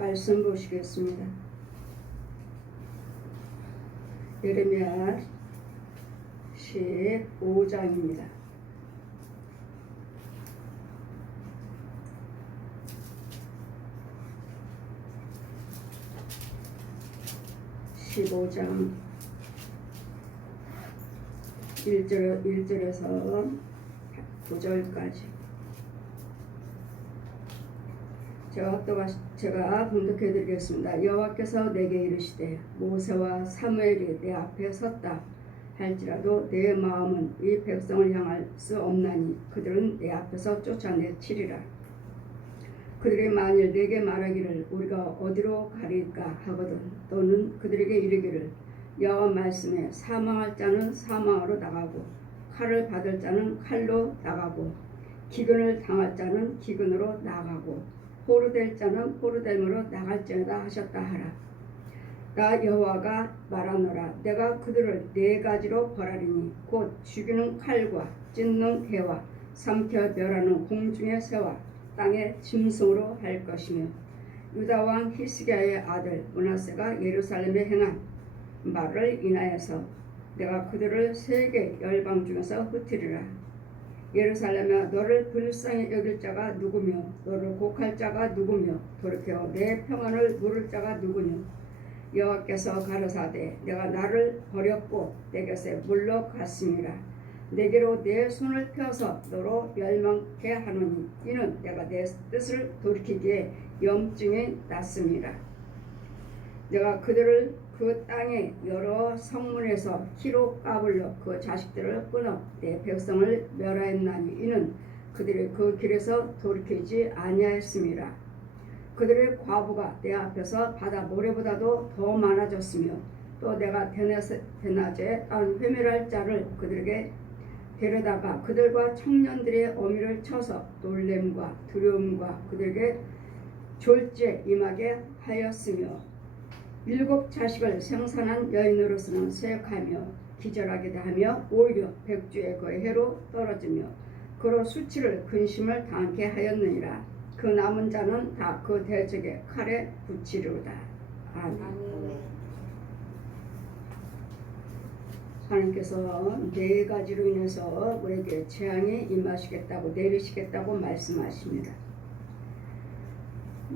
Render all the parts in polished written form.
말씀 보시겠습니다. 예레미야 15장입니다. (15장) 1절에서 9절까지 제가 봉독해 드리겠습니다. 여호와께서 내게 이르시되 모세와 사무엘이 내 앞에 섰다 할지라도 내 마음은 이 백성을 향할 수 없나니 그들은 내 앞에서 쫓아내치리라. 그들이 만일 내게 말하기를 우리가 어디로 가리까 하거든 또는 그들에게 이르기를 여호와 말씀에 사망할 자는 사망으로 나가고 칼을 받을 자는 칼로 나가고 기근을 당할 자는 기근으로 나가고 포로될 자는 포로됨으로 나갈지어다 하셨다 하라. 나 여호와가 말하노라. 내가 그들을 네 가지로 벌하리니 곧 죽이는 칼과 찢는 개와 삼켜 멸하는 공중의 새와 땅의 짐승으로 할 것이며 유다 왕 히스기야의 아들 므낫세가 예루살렘에 행한 말을 인하여서 내가 그들을 세계 열방 중에서 흩으리라. 예루살렘아 너를 불쌍히 여길 자가 누구며 너를 곡할 자가 누구며 돌이켜 내 평안을 물을 자가 누구냐. 여호와께서 가라사대 내가 나를 버렸고 내 곁에 물러갔음이라. 내게로 내 손을 펴서 너로 멸망케 하노니 이는 내가 내 뜻을 돌이키기에 염증이 났음이라. 내가 그들을 그 땅의 여러 성문에서 키로 까불려 그 자식들을 끊어 내 백성을 멸하였나니 이는 그들이 그 길에서 돌이키지 아니하였음이라. 그들의 과부가 내 앞에서 바다 모래보다도 더 많아졌으며 또 내가 대낮에 회멸할 자를 그들에게 데려다가 그들과 청년들의 어미를 쳐서 놀램과 두려움과 그들에게 졸지에 임하게 하였으며 7 자식을 생산한 여인으로서는 쇠약하며 기절하게 하며 오히려 백주의 그 해로 떨어지며 그로 수치를 근심을 당케 하였느니라. 그 남은 자는 다 그 대적의 칼에 붙이리로다. 아멘. 하나님께서 네 가지로 인해서 우리에게 재앙이 임하시겠다고 내리시겠다고 말씀하십니다.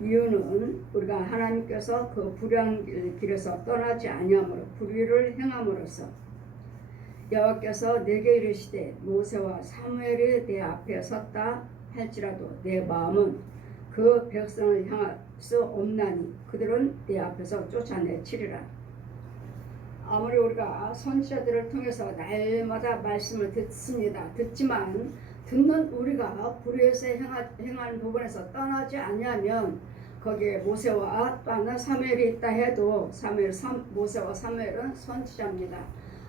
이유는 우리가 하나님께서 그 불의한 길에서 떠나지 아니함으로 불의를 행함으로써 여호와께서 내게 이르시되 모세와 사무엘이 내 앞에 섰다 할지라도 내 마음은 그 백성을 향할 수 없나니 그들은 내 앞에서 쫓아내치리라. 아무리 우리가 선지자들을 통해서 날마다 말씀을 듣지만 듣는 우리가 불의에서 행하는 부분에서 떠나지 아니하면 거기에 모세와 또 하나 사무엘이 있다 해도 모세와 사무엘은 선지자입니다.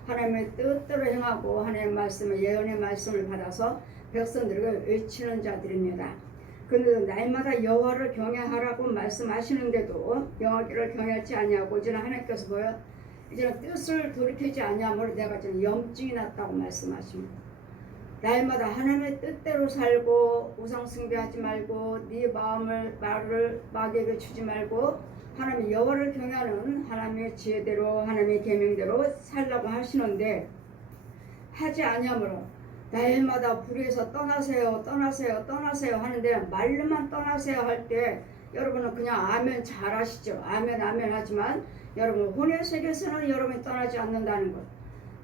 하나님의 뜻대로 행하고 하나님의 말씀을 예언의 말씀을 받아서 백성들에게 외치는 자들입니다. 그런데 날마다 여호와를 경외하라고 말씀하시는데도 여호와를 경외하지 아니하고 이제는 하나님께서 이제는 뜻을 돌이키지 아니함으로 내가 지금 염증이 났다고 말씀하십니다. 날마다 하나님의 뜻대로 살고 우상 숭배하지 말고 네 말을 마귀에게 주지 말고 하나님의 여호와를 경외하는 하나님의 지혜대로 하나님의 계명대로 살라고 하시는데 하지 아니함으로 날마다 불의에서 떠나세요 하는데 말로만 떠나세요 할 때 여러분은 그냥 아멘 잘하시죠. 아멘 하지만 여러분 혼의 세계에서는 여러분이 떠나지 않는다는 것.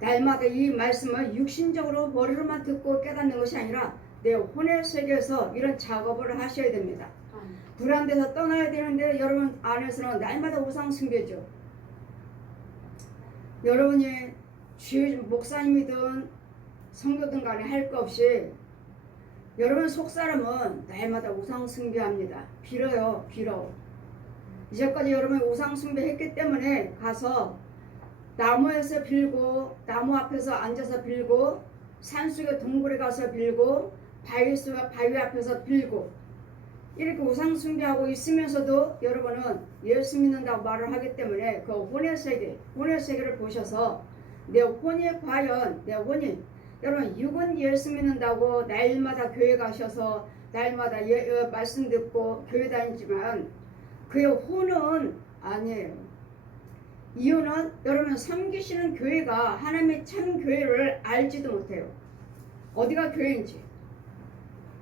날마다 이 말씀을 육신적으로 머리로만 듣고 깨닫는 것이 아니라 내 혼의 세계에서 이런 작업을 하셔야 됩니다. 불안 데서 떠나야 되는데 여러분 안에서는 날마다 우상 숭배죠. 여러분이 목사님이든 성도든 간에 할 거 없이 여러분 속사람은 날마다 우상 숭배합니다. 빌어. 이제까지 여러분이 우상 숭배했기 때문에 가서 나무에서 빌고 나무 앞에서 앉아서 빌고 산속에 동굴에 가서 빌고 바위 앞에서 빌고 이렇게 우상 숭배하고 있으면서도 여러분은 예수 믿는다고 말을 하기 때문에 그 혼의 세계를 보셔서 내 혼이 여러분 육은 예수 믿는다고 날마다 교회 가셔서 날마다 말씀 듣고 교회 다니지만 그의 혼은 아니에요. 이유는 여러분 섬기시는 교회가 하나님의 참 교회를 알지도 못해요. 어디가 교회인지,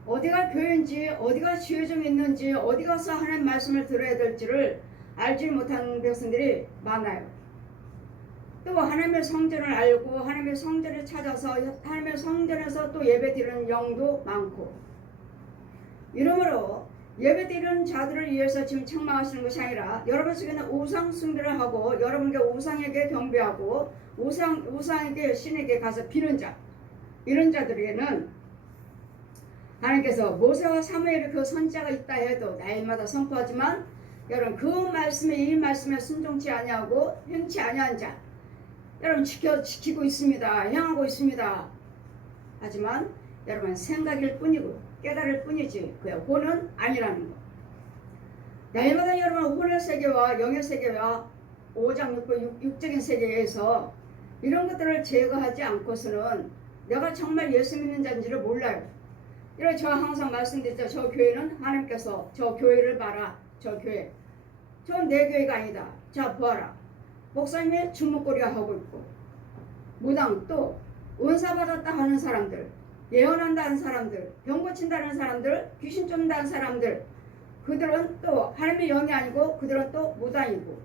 어디가 교회인지, 어디가 지어져 있는지, 어디 가서 하나님 말씀을 들어야 될지를 알지 못하는 백성들이 많아요. 또 하나님의 성전을 알고 하나님의 성전을 찾아서 하나님의 성전에서 또 예배드리는 영도 많고, 이러므로 예배드리는 자들을 위해서 지금 책망하시는 것이 아니라 여러분 속에는 우상 숭배를 하고 여러분께 우상에게 경배하고 우상에게 신에게 가서 비는 자, 이런 자들에게는 하나님께서 모세와 사무엘이 그 선지자가 있다 해도 날마다 선포하지만 여러분 그 말씀에 이 말씀에 순종치 아니하고 행치 아니한 자, 여러분 지키고 있습니다. 행하고 있습니다. 하지만 여러분 생각일 뿐이고 깨달을 뿐이지 그의 혼은 아니라는 것. 날마다 여러분 혼의 세계와 영의 세계와 오장육부 육적인 세계에서 이런 것들을 제거하지 않고서는 내가 정말 예수 믿는 자인지를 몰라요. 이래 저 항상 말씀드렸죠. 저 교회는 하나님께서 저 교회를 봐라. 저 교회. 저 내 교회가 아니다. 자 보아라. 목사님이 주먹거리 하고 있고 무당 또 은사 받았다 하는 사람들, 예언한다는 사람들, 병 고친다는 사람들, 귀신 쫓는다는 사람들, 그들은 또 하나님의 영이 아니고 그들은 또 무당이고.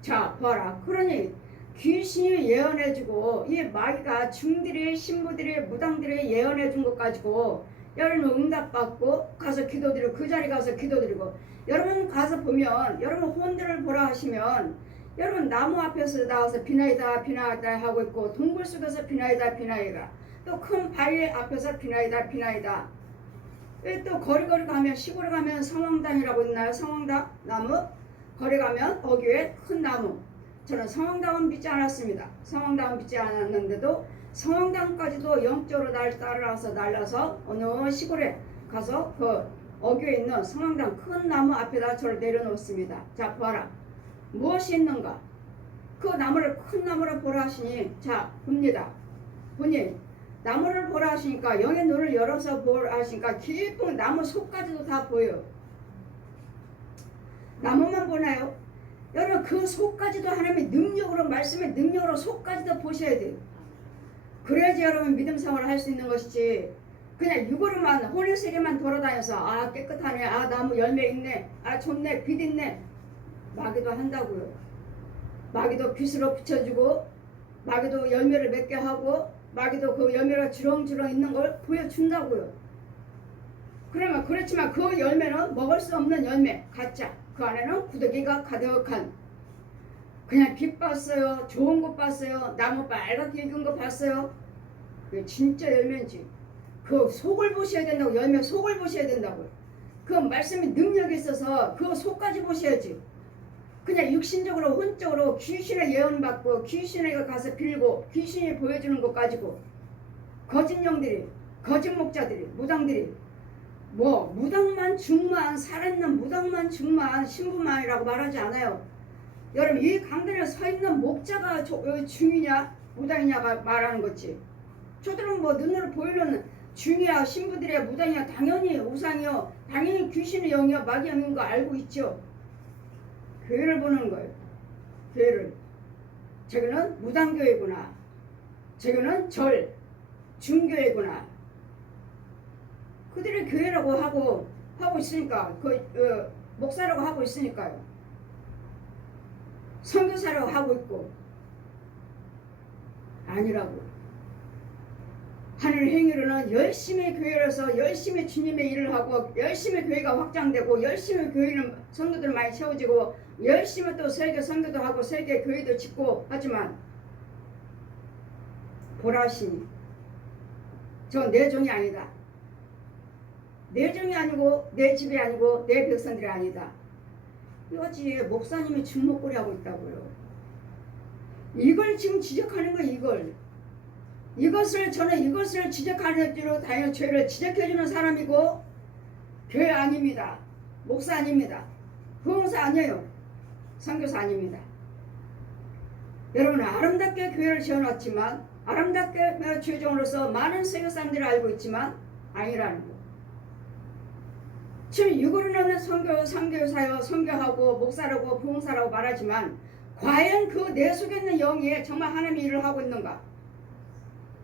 자 봐라. 그러니 귀신이 예언해주고 이 마귀가 중들이 신부들이 무당들이 예언해준 것 가지고 여러분 응답받고 가서 기도드리고 그 자리 가서 기도드리고 여러분 가서 보면 여러분 혼들을 보라 하시면 여러분 나무 앞에서 나와서 비나이다 비나이다 하고 있고 동굴 속에서 비나이다 비나이다 또 큰 바위 앞에서 비나이다 비나이다. 또 거리거리 가면 시골에 가면 성황당이라고 있나요? 성황당 나무 거리 가면 거기에 큰 나무. 저는 성황당은 믿지 않았습니다. 성황당은 믿지 않았는데도 성황당까지도 영적으로 날 따라서 날라서 어느 시골에 가서 그 어귀에 있는 성황당 큰 나무 앞에다 저를 내려놓습니다. 자 봐라. 무엇이 있는가? 그 나무를 큰 나무를 보라 하시니 자 봅니다. 보니 나무를 보라 하시니까 영의 눈을 열어서 보라 하시니까 깊은 나무 속까지도 다 보여요. 나무만 보나요? 여러분 그 속까지도 하나님의 능력으로 말씀의 능력으로 속까지도 보셔야 돼요. 그래야지 여러분 믿음 생활을 할 수 있는 것이지 그냥 육으로만 혼의 세계만 돌아다녀서 아 깨끗하네, 아 나무 열매 있네, 아 좋네, 빛 있네, 마귀도 한다고요. 마귀도 빛으로 비춰주고 마귀도 열매를 맺게 하고 마귀도 그 열매가 주렁주렁 있는 걸 보여준다고요. 그러면 그렇지만 그 열매는 먹을 수 없는 열매 가짜. 그 안에는 구더기가 가득한 그냥 빛 봤어요. 좋은 것 봤어요. 나무 빨갛게 익은 거 봤어요. 그게 진짜 열매인지 그 속을 보셔야 된다고. 열매 속을 보셔야 된다고요. 그 말씀의 능력이 있어서 그 속까지 보셔야지. 그냥 육신적으로 혼적으로 귀신의 예언 받고 귀신에게 가서 빌고 귀신이 보여주는 것 가지고 거짓 영들이 거짓 목자들이 무당들이 뭐 무당만 중만 살아있는 무당만 중만 신부만이라고 말하지 않아요. 여러분 이 강단에 서 있는 목자가 중이냐 무당이냐가 말하는 거지. 저들은 뭐 눈으로 보이는 중이야 신부들이야 무당이야 당연히 우상이요 당연히 귀신의 영이요 마귀 영인 거 알고 있죠. 교회를 보는 거예요. 교회를. 저기는 무당교회구나. 저기는 중교회구나. 그들이 교회라고 하고 있으니까 목사라고 하고 있으니까요. 선교사라고 하고 있고 아니라고. 하늘 행위로는 열심히 교회로서 열심히 주님의 일을 하고 열심히 교회가 확장되고 열심히 교회는 성도들 많이 채워지고 열심히 또 세계 선교도 하고 세계 교회도 짓고 하지만 보라시니 저 내 종이 아니다. 내 종이 아니고 내 집이 아니고 내 백성들이 아니다. 이거지 목사님이 중목거리 하고 있다고요. 이걸 지금 지적하는 거예요. 저는 이것을 지적하는 대로 다행히 죄를 지적해주는 사람이고 교회 아닙니다. 목사 아닙니다. 부흥사 아니에요. 선교사 아닙니다. 여러분은 아름답게 교회를 지어놨지만 아름답게 죄종으로서 많은 세계 사람들이 알고 있지만 아니라는 거. 지금 육으로는 선교사요, 선교하고 목사라고 부흥사라고 말하지만 과연 그 내 속에 있는 영이 정말 하나님의 일을 하고 있는가?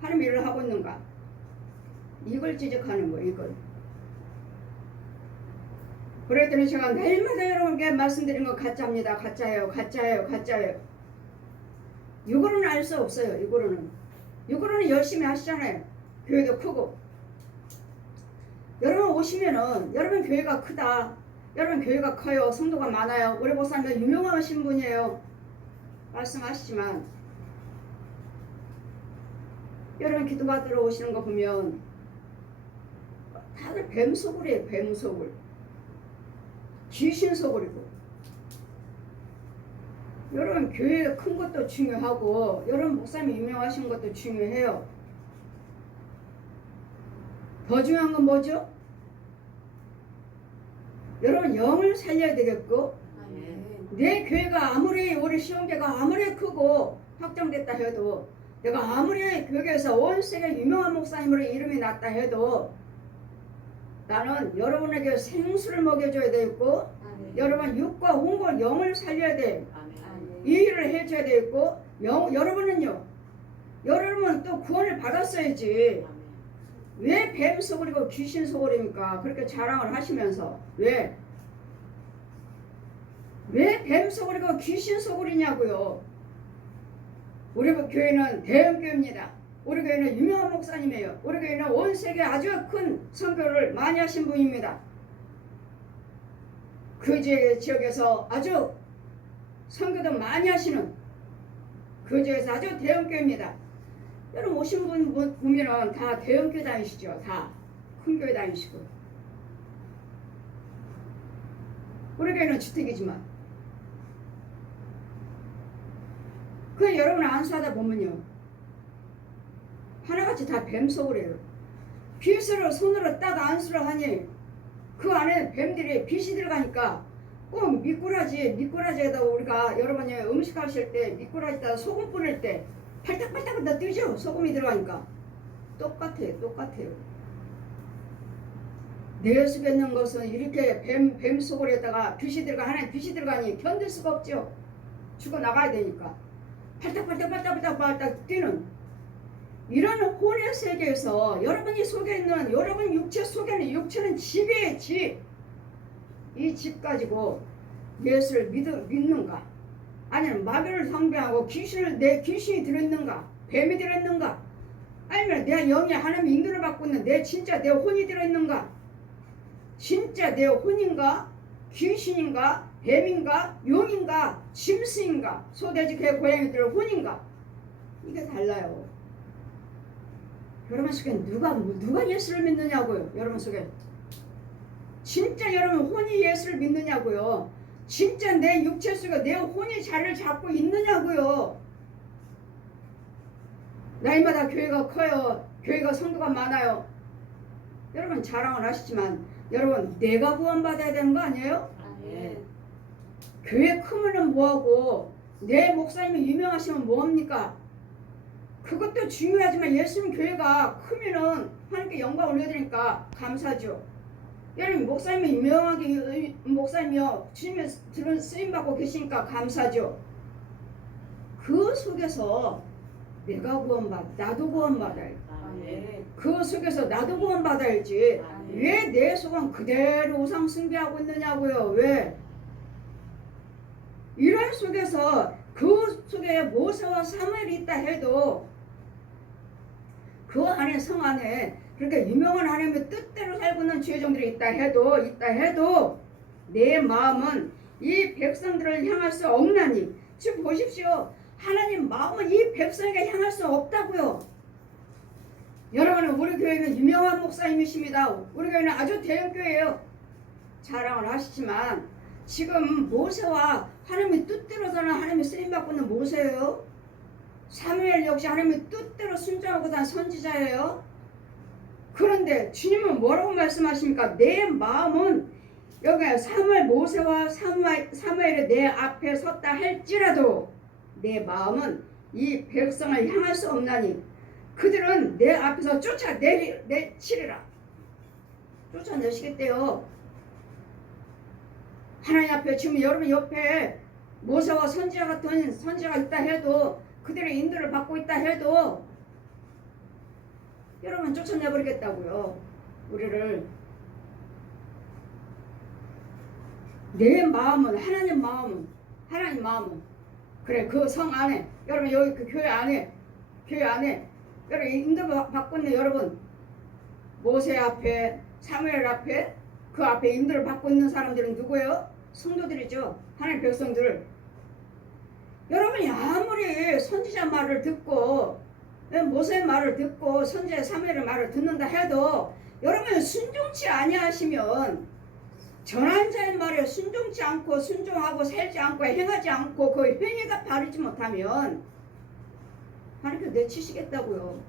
하나님의 일을 하고 있는가? 이걸 지적하는 거예요. 이걸. 그랬더니 제가 매일마다 여러분께 말씀드린 거 가짜입니다. 가짜예요. 가짜예요. 가짜예요. 육으로는 알 수 없어요. 육으로는 열심히 하시잖아요. 교회도 크고. 여러분 오시면은 여러분 교회가 크다. 여러분 교회가 커요. 성도가 많아요. 우리 목사님 유명하신 분이에요. 말씀하시지만 여러분 기도받으러 오시는 거 보면 다들 뱀소굴이에요. 뱀소굴. 귀신 소굴이고. 여러분 교회가 큰 것도 중요하고 여러분 목사님 유명하신 것도 중요해요. 더 중요한 건 뭐죠? 여러분 영을 살려야 되겠고 내 교회가 아무리 우리 시험계가 아무리 크고 확정됐다 해도 내가 아무리 교회에서 온 세계 유명한 목사님으로 이름이 났다 해도 나는 여러분에게 생수를 먹여줘야 되겠고 여러분 육과 혼과 영을 살려야 돼. 이 일을 해줘야 되겠고 여러분은요. 여러분은 또 구원을 받았어야지. 왜 뱀 소굴이고 귀신 소굴입니까? 그렇게 자랑을 하시면서 왜 뱀 소굴이고 귀신 소굴이냐고요. 우리 교회는 대형교회입니다. 우리 교회는 유명한 목사님이에요. 우리 교회는 온 세계 아주 큰 선교를 많이 하신 분입니다. 그 지역에서 아주 선교도 많이 하시는 그 지역에서 아주 대형교회입니다. 여러분 오신 분 보면은 다 대형교회 다니시죠. 다 큰 교회 다니시고. 우리 교회는 주택이지만 그 여러분 안수하다 보면요 하나같이 다 뱀소굴이에요. 빗으로 손으로 딱 안수를 하니 그 안에 뱀들이 빛이 들어가니까 꼭 미꾸라지에다 우리가 여러분이 음식 하실 때 미꾸라지에다 소금 뿌릴 때 팔딱팔딱 다 뜨죠. 소금이 들어가니까 똑같아요. 내 속에 있는 것은 이렇게 뱀 소굴에다가 빛이 들어가니 견딜 수가 없죠. 죽어나가야 되니까 팔딱팔딱 뛰는 이런 혼의 세계에서 여러분이 속에 있는 여러분 육체 속에는 육체는 집이에요. 집. 이 집 가지고 예수를 믿는가? 아니면 마귀를 상대하고 내 귀신이 들어있는가? 뱀이 들어있는가? 아니면 내 영이 하나님의 인도를 받고 있는 진짜 내 혼이 들어있는가? 진짜 내 혼인가? 귀신인가? 뱀인가? 용인가? 짐승인가? 소돼지 개 고양이들 혼인가? 이게 달라요. 여러분 속에 누가 예수를 믿느냐고요. 여러분 속에 진짜 여러분 혼이 예수를 믿느냐고요. 진짜 내 육체 속에 내 혼이 자리를 잡고 있느냐고요. 나이마다 교회가 커요. 교회가 성도가 많아요. 여러분 자랑을 하시지만 여러분 내가 구원받아야 되는 거 아니에요? 교회 크면은 뭐하고 내 목사님이 유명하시면 뭐합니까? 그것도 중요하지만 예수님 교회가 크면은 하나님께 영광 올려드리니까 감사죠. 여러분 목사님이 유명하게 목사님이요 주님의 들은 쓰임받고 계시니까 감사죠. 그 속에서 내가 나도 구원받아요. 그 속에서 나도 구원받아야지. 왜 내 속은 그대로 우상 숭배하고 있느냐고요. 왜? 이런 속에서 그 속에 모세와 사무엘이 있다 해도 그 안에 성 안에 그렇게 유명한 하나님의 뜻대로 살고 있는 지혜종들이 있다 해도 내 마음은 이 백성들을 향할 수 없나니. 지금 보십시오. 하나님 마음은 이 백성에게 향할 수 없다고요. 여러분은 우리 교회는 유명한 목사님이십니다. 우리 교회는 아주 대형교회예요. 자랑을 하시지만 지금 모세와 하나님의 뜻대로 사는 하나님의 쓰임받고 있는 모세예요. 사무엘 역시 하나님의 뜻대로 순종하고 단 선지자예요. 그런데 주님은 뭐라고 말씀하십니까? 내 마음은 여기 사무엘 모세와 사무엘이 내 앞에 섰다 할지라도 내 마음은 이 백성을 향할 수 없나니 그들은 내 앞에서 쫓아내시리라. 쫓아내시겠대요. 하나님 앞에 지금 여러분 옆에 모세와 선지자 같은 선지자가 있다 해도 그들의 인도를 받고 있다 해도 여러분 쫓아내버리겠다고요. 우리를. 내 마음은 하나님 마음은 그래 그 성 안에 여러분 여기 그 교회 안에 여러분 인도 받고 있는 여러분 모세 앞에 사무엘 앞에 그 앞에 인도를 받고 있는 사람들은 누구예요? 성도들이죠. 하나님 백성들. 여러분이 아무리 선지자 말을 듣고 모세 말을 듣고 선지자 사무엘의 말을 듣는다 해도 여러분이 순종치 아니하시면 전한 자의 말에 순종치 않고 순종하고 살지 않고 행하지 않고 그 행위가 바르지 못하면 하나님께서 내치시겠다고요.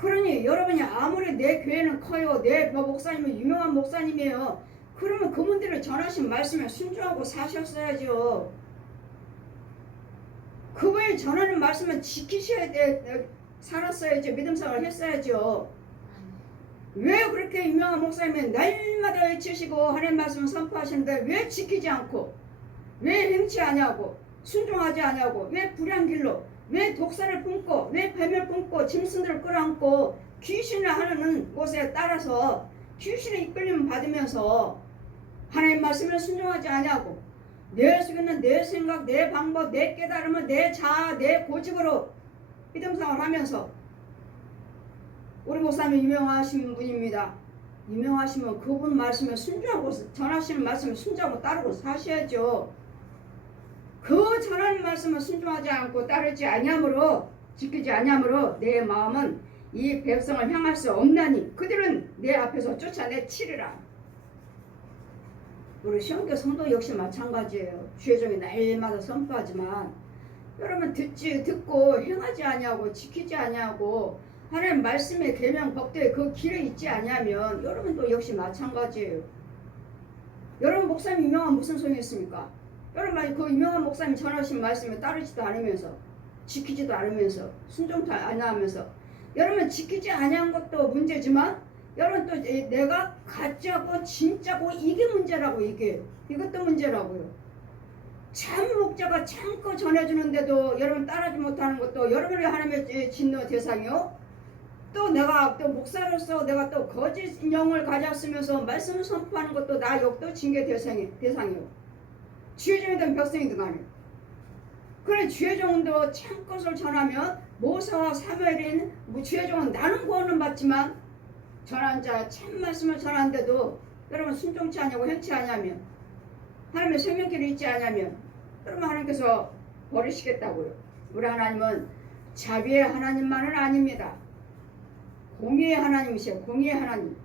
그러니 여러분이 아무리 내 교회는 커요, 내 목사님은 유명한 목사님이에요, 그러면 그분들을 전하신 말씀에 순종하고 사셨어야죠. 그분이 전하는 말씀은 지키셔야 돼, 살았어야죠. 믿음생활을 했어야죠. 왜 그렇게 유명한 목사님은 날마다 외치시고 하나님 말씀을 선포하시는데 왜 지키지 않고 왜 행치 아니하고 순종하지 아니하고 왜 불의한 길로 왜 독사를 품고 왜 뱀을 품고 짐승들을 끌어안고 귀신을 하는 곳에 따라서 귀신의 이끌림을 받으면서 하나님 말씀을 순종하지 아니하고 내 속에는 내 생각, 내 방법, 내 깨달음을 내 자아, 내 고집으로 믿음생활을 하면서 우리 목사님 유명하신 분입니다. 유명하시면 그분 말씀에 순종하고 전하시는 말씀에 순종하고 따르고 사셔야죠. 그 전하는 말씀을 순종하지 않고 따르지 아니함으로 지키지 아니함으로 내 마음은 이 백성을 향할 수 없나니 그들은 내 앞에서 쫓아내치리라. 우리 시험교 성도 역시 마찬가지예요. 주의 종이 날마다 선포하지만 여러분 듣고 행하지 아니하고 지키지 아니하고 하나님 말씀의 계명 법도에 그 길에 있지 아니하면 여러분도 역시 마찬가지예요. 여러분 목사님 유명한 무슨 소용이 있습니까? 여러분 그 유명한 목사님 전하신 말씀에 따르지도 않으면서 지키지도 않으면서 순종도 안 하면서 여러분 지키지 아니한 것도 문제지만 여러분 또 내가 가짜고 진짜고 이게 문제라고 이것도 문제라고요. 참 목자가 참고 전해주는데도 여러분 따르지 못하는 것도 여러분이 하나님의 진노 대상이요. 또 내가 또 목사로서 내가 또 거짓 영을 가졌으면서 말씀을 선포하는 것도 나 역도 징계 대상이요. 주의 종이든 백성이든 간에. 그래 주의 종도 참 것을 전하면 모세와 사무엘인 주의 종은 나는 구원은 받지만 전한 자 참 말씀을 전하는데도 여러분 순종치 아니하고 행치 아니하면 하나님의 생명길을 잊지 아니하면 여러분 하나님께서 버리시겠다고요. 우리 하나님은 자비의 하나님만은 아닙니다. 공의의 하나님이시요. 공의의 하나님.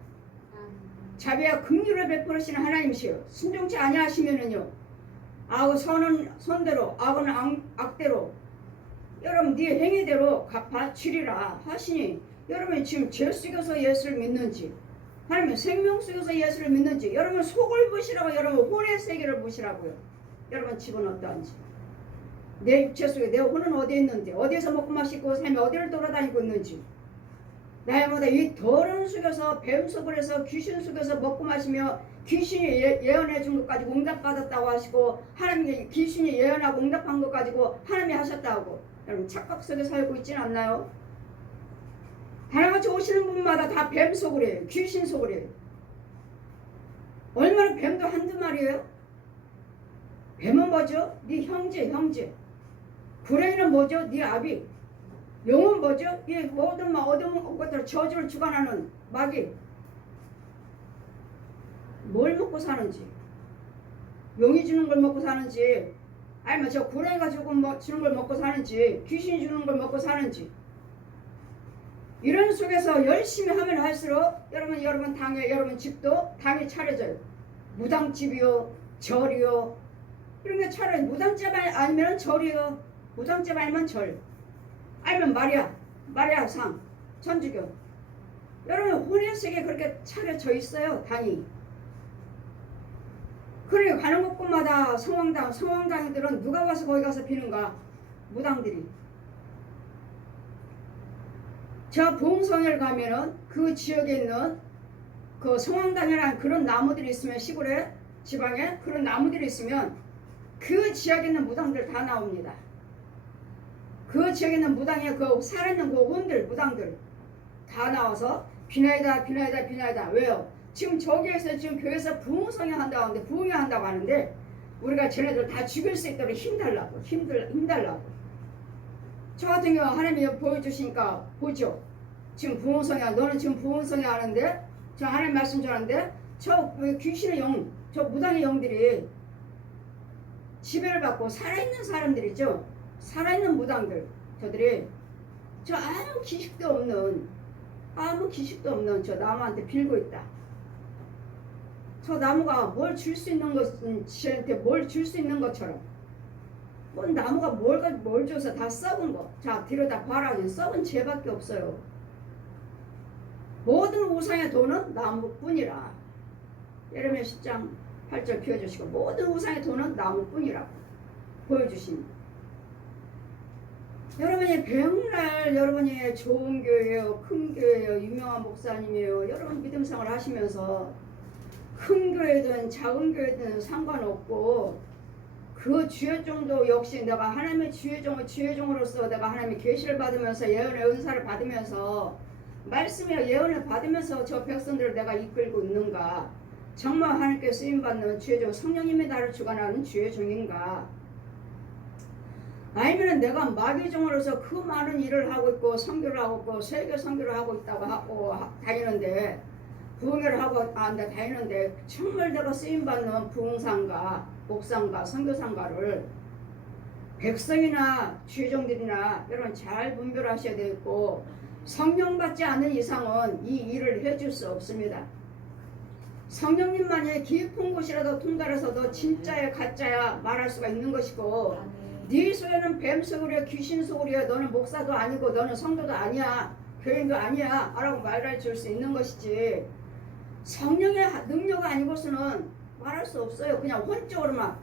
자비와 긍휼을 베풀으시는 하나님이시요. 순종치 아니하시면은요. 악은 선대로 악은 악대로 여러분 네 행위대로 갚아주리라 하시니 여러분이 지금 죄 속에서 예수를 믿는지 아니면 생명 속에서 예수를 믿는지 여러분 속을 보시라고 여러분 혼의 세계를 보시라고요. 여러분 집은 어떠한지 내 육체 속에 내 혼은 어디에 있는지 어디에서 먹고 마시고 삶이 어디를 돌아다니고 있는지 날마다 이 더러운 속에서 뱀 속에서 귀신 속에서 먹고 마시며 귀신이 예언해 준 것 가지고 응답받았다고 하시고 하나님이 귀신이 예언하고 응답한 것 가지고 하나님이 하셨다고 여러분 착각 속에 살고 있지는 않나요? 하나같이 오시는 분마다 다 뱀 속을 해요. 귀신 속을 해요. 얼마나 뱀도 한두 마리예요? 뱀은 뭐죠? 네 형제. 구레이는 뭐죠? 네 아비. 용은 뭐죠? 이 모든 어두운 것들 저주를 주관하는 마귀. 뭘 먹고 사는지, 용이 주는 걸 먹고 사는지, 아니면 저 구레이가 주는 걸 먹고 사는지, 귀신이 주는 걸 먹고 사는지. 이런 속에서 열심히 하면 할수록 여러분 당에 여러분 집도 당이 차려져요. 무당집이요, 절이요. 이런 게 차려요. 무당집 아니면 절이요. 무당집 아니면 절. 아니면 마리아 상, 천주교. 여러분 혼의 세계에 그렇게 차려져 있어요. 당이. 그래 가는 곳곳마다 성황당이들은 누가 와서 거기 가서 비는가? 무당들이. 저 봉성에 가면은 그 지역에 있는 그 성황당이라는 그런 나무들이 있으면 시골에 지방에 그런 나무들이 있으면 그 지역에 있는 무당들 다 나옵니다. 그 지역에 있는 무당의 그 살아있는 그 혼들 무당들 다 나와서 비나이다 비나이다 비나이다. 왜요? 지금 저기에서 지금 교회에서 부흥성령 한다고 하는데 부흥이 한다고 하는데 우리가 쟤네들 다 죽일 수 있도록 힘달라고. 저 같은 경우 하나님이 보여주시니까 보죠. 지금 부흥성령 너는 지금 부흥성령 하는데 저 하나님 말씀 전하는데 저 귀신의 영, 저 무당의 영들이 지배를 받고 살아있는 사람들이죠. 살아있는 무당들 저들이 저 아무 기식도 없는 저 나무한테 빌고 있다. 저 나무가 뭘 줄 수 있는 것은 쟤한테 뭘 줄 수 있는 것처럼 뭐 나무가 뭘 줘서 다 썩은 거. 자 들여다 봐라. 썩은 죄밖에 없어요. 모든 우상의 돈은 나무뿐이라. 예레미야 10장 8절 비워주시고 모든 우상의 돈은 나무뿐이라고 보여주십니다. 여러분이 백날 여러분이 좋은 교회예요, 큰 교회예요, 유명한 목사님이에요. 여러분 믿음 생활 하시면서 큰 교회든 작은 교회든 상관없고 그 주여종도 역시 내가 하나님의 주여종으로서 내가 하나님의 계시를 받으면서 예언의 은사를 받으면서 말씀의 예언을 받으면서 저 백성들을 내가 이끌고 있는가? 정말 하나님께 쓰임받는 주여종 성령님이 나를 주관하는 주여종인가? 아니면 내가 마귀종으로서 그 많은 일을 하고 있고 선교를 하고 있고 세계 선교를 하고 있다고 하고 다니는데 부흥회를 하고 다니는데 정말 내가 쓰임받는 부흥상가, 목상가, 선교상가를 백성이나 주여종들이나 여러분 잘 분별하셔야 되고 성령 받지 않는 이상은 이 일을 해줄 수 없습니다. 성령님만이 깊은 곳이라도 통달해서도 진짜야 가짜야 말할 수가 있는 것이고 네 소리는 뱀 소리야 귀신 소리야 너는 목사도 아니고 너는 성도도 아니야 교인도 아니야 라고 말할 수 있는 것이지 성령의 능력 아니고서는 말할 수 없어요. 그냥 혼적으로만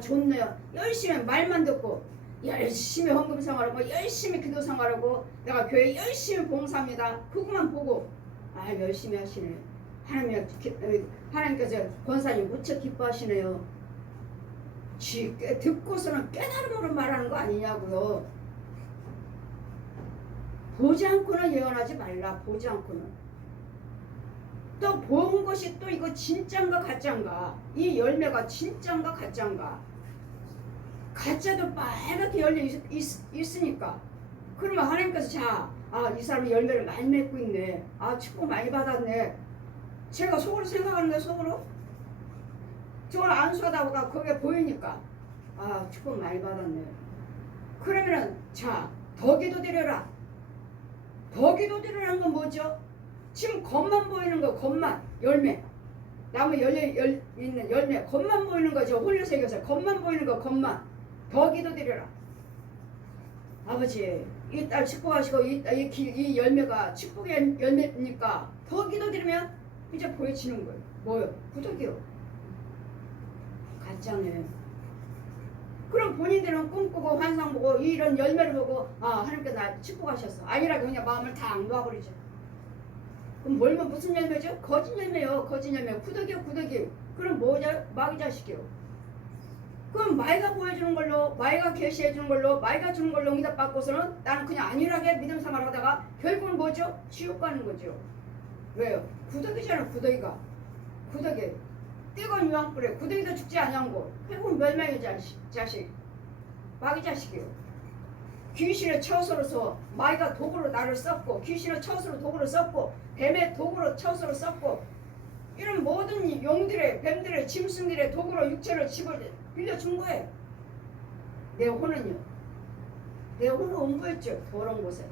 좋네요. 열심히 말만 듣고 열심히 헌금 생활하고 열심히 기도 생활하고 내가 교회 열심히 봉사합니다. 그것만 보고 열심히 하시네. 하나님께서 권사님 무척 기뻐하시네요. 듣고서는 깨달음으로 말하는 거 아니냐고요. 보지 않고는 예언하지 말라. 보지 않고는. 또 본 것이 또 이거 진짠가 가짠가. 이 열매가 진짠가 가짠가. 가짜도 빨갛게 열려 있으니까. 그러면 하나님께서 이 사람이 열매를 많이 맺고 있네. 축복 많이 받았네. 제가 속으로 생각하는 거예요. 속으로. 저걸 안수하다가 그게 보이니까 축복 많이 받았네. 그러면은 더 기도드려라. 더 기도드리라는 건 뭐죠? 지금 겉만 보이는 거, 겉만 열매. 나무 있는 열매, 겉만 보이는 거죠. 홀려새겨서 겉만 보이는 거, 겉만. 더 기도드려라. 아버지, 이 딸 축복하시고 이 열매가 축복의 열매니까 더 기도드리면 이제 보여지는 거예요. 뭐요? 구독이요. 가짜네. 그럼 본인들은 꿈꾸고 환상 보고 이런 열매를 보고 하나님께 나 축복하셨어. 아니라고 그냥 마음을 다 놓아버리죠. 그럼 뭘면 무슨 열매죠? 거짓 열매요. 거짓 열매. 구독이요. 구독이. 그럼 뭐죠? 마귀 자식이요. 그럼 마귀가 보여주는 걸로 마귀가 계시해주는 걸로 마귀가 주는 걸로 응답받고서는 나는 그냥 안일하게 믿음 생활하다가 결국은 뭐죠? 지옥 가는 거죠. 왜요? 구독이잖아. 구독이가. 구독이. 뜨거운 유황불에 구덩이도 죽지 아니한고 결국은 멸망의 자식 마귀 자식이요. 귀신의 처소로서 마귀가 도구로 나를 썼고 귀신의 처소로 도구로 썼고 뱀의 도구로 처소로 썼고 이런 모든 용들의 뱀들의 짐승들의 도구로 육체를 집을 빌려준 거예요. 내 혼은요. 내 혼은 옮겨있죠. 더러운 곳에.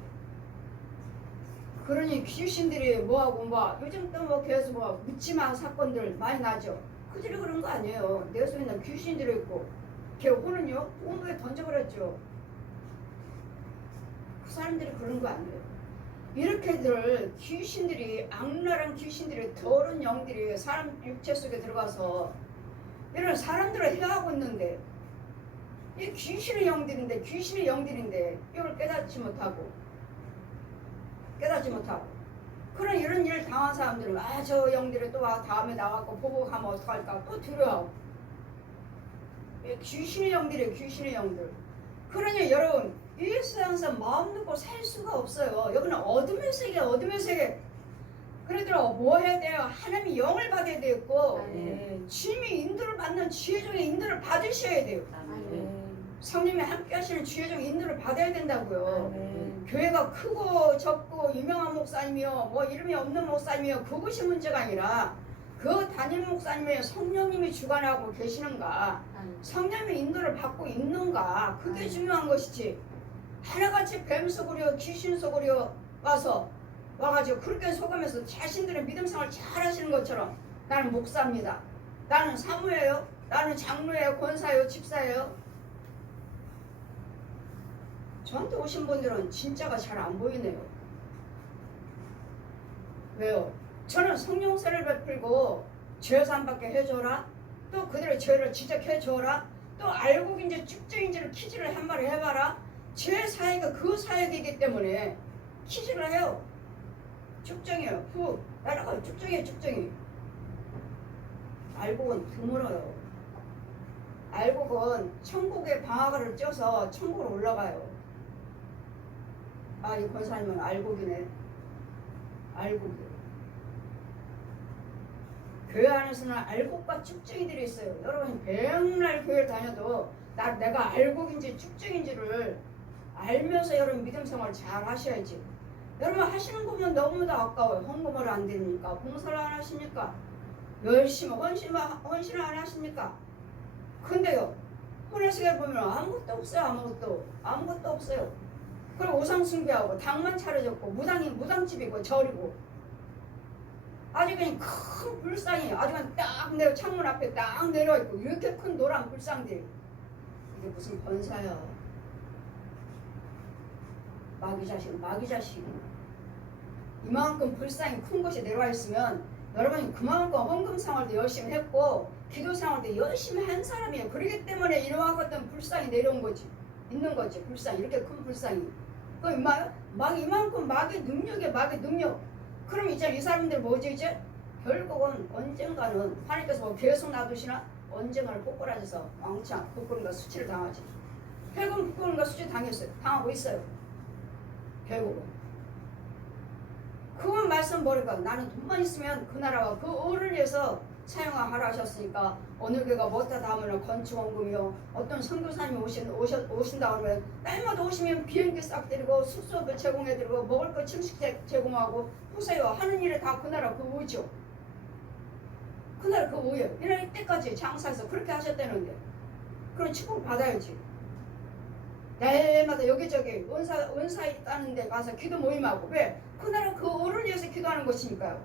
그러니 귀신들이 뭐하고 요즘 또 계속 묻지마 사건들 많이 나죠. 그들이 그런 거 아니에요. 내 속에 있는 귀신들이 있고 걔 혼은요 온도에 던져버렸죠. 그 사람들이 그런 거 아니에요. 이렇게들 귀신들이 악랄한 귀신들이 더러운 영들이 사람 육체 속에 들어가서 이런 사람들을 해하고 있는데 이 귀신의 영들인데 이걸 깨닫지 못하고 그런 이런 일을 당한 사람들은 저 영들이 또 다음에 나와갖고 보고 가면 어떡할까 또 두려워. 귀신의 영들이에요. 귀신의 영들. 그러니 여러분 이 세상에서 마음 놓고 살 수가 없어요. 여기는 어둠의 세계 어둠의 세계. 그러더라고 뭐 해야 돼요? 하나님이 영을 받아야 되고 주님이 인도를 받는 지혜종의 인도를 받으셔야 돼요. 성령이 함께 하시는 지혜종 인도를 받아야 된다고요. 교회가 크고 적고 유명한 목사님이요 뭐 이름이 없는 목사님이요 그것이 문제가 아니라 그 담임 목사님의 성령님이 주관하고 계시는가 성령의 인도를 받고 있는가 그게 중요한 것이지 하나같이 뱀 속으려 귀신 속으려 와가지고 그렇게 속으면서 자신들의 믿음생활 잘 하시는 것처럼 나는 목사입니다. 나는 사무예요. 나는 장로예요. 권사예요. 집사예요. 저한테 오신 분들은 진짜가 잘 안 보이네요. 왜요? 저는 성령세를 베풀고 죄사함받게 해줘라. 또 그들의 죄를 지적해줘라. 또 알고 이제 쭉적인지를 퀴즈를 한 마리 해봐라. 제 사역이 그 사역이기 때문에 퀴즈를 해요. 쭉정이에요. 나라가 쭉정이에요. 쭉정이. 알곡은 드물어요. 알곡은 천국의 방아가를 쪄서 천국으로 올라가요. 이 권사님은 알곡이네. 알곡이에요. 교회 안에서는 알곡과 쭉정이들이 있어요. 여러분 맨날 교회를 다녀도 내가 알곡인지 쭉정인지를 알면서 여러분 믿음 생활 잘 하셔야지. 여러분 하시는 거면 너무도 아까워요. 헌금을 안 드립니까? 봉사를 안 하십니까? 열심히 헌신을 안 하십니까? 근데요 혼례식에 보면 아무것도 없어요. 아무것도 없어요. 그리고 우상 숭배하고 당만 차려졌고 무당집이고 절이고 아주 그냥 큰 불상이 아주 그냥 딱 내 창문 앞에 딱 내려있고 이렇게 큰 노란 불상들이 이게 무슨 권사야. 마귀자식. 이만큼 불쌍히 큰 곳에 내려와 있으면 여러분이 그만큼 헌금 생활도 열심히 했고 기도 생활도 열심히 한 사람이에요. 그렇기 때문에 이러한 것들은 불쌍히 내려온 거지. 있는 거지. 불쌍히 이렇게 큰 불쌍이. 그 이만큼 마귀 능력. 그럼 이제 이 사람들 뭐지 이제? 결국은 언젠가는 하나님께서 뭐 계속 놔두시나? 언젠가는 꼬꾸라져서 왕창 부끄럼과 수치를 당하지. 결국은 부끄럼과 수치 당하고 있어요. 결국은 그건 말씀 모르니까 나는 돈만 있으면 그 나라와 그 을을 위해서 사용하라 하셨으니까 어느 교회가 뭐다 하면 건축원금이요 어떤 선교사님이 오신다 그러면 날마다 오시면 비행기 싹 드리고 숙소도 제공해드리고 먹을 거 침식 제공하고 보세요 하는 일에 다 그 나라 그 의죠. 그 나라 그 의예요. 이때까지 장사해서 그렇게 하셨다는데 그럼 축복 받아야지. 날마다 여기저기 은사 있다는 데 가서 기도 모임하고 왜? 그 나라 그 을을 위해서 기도하는 것이니까요.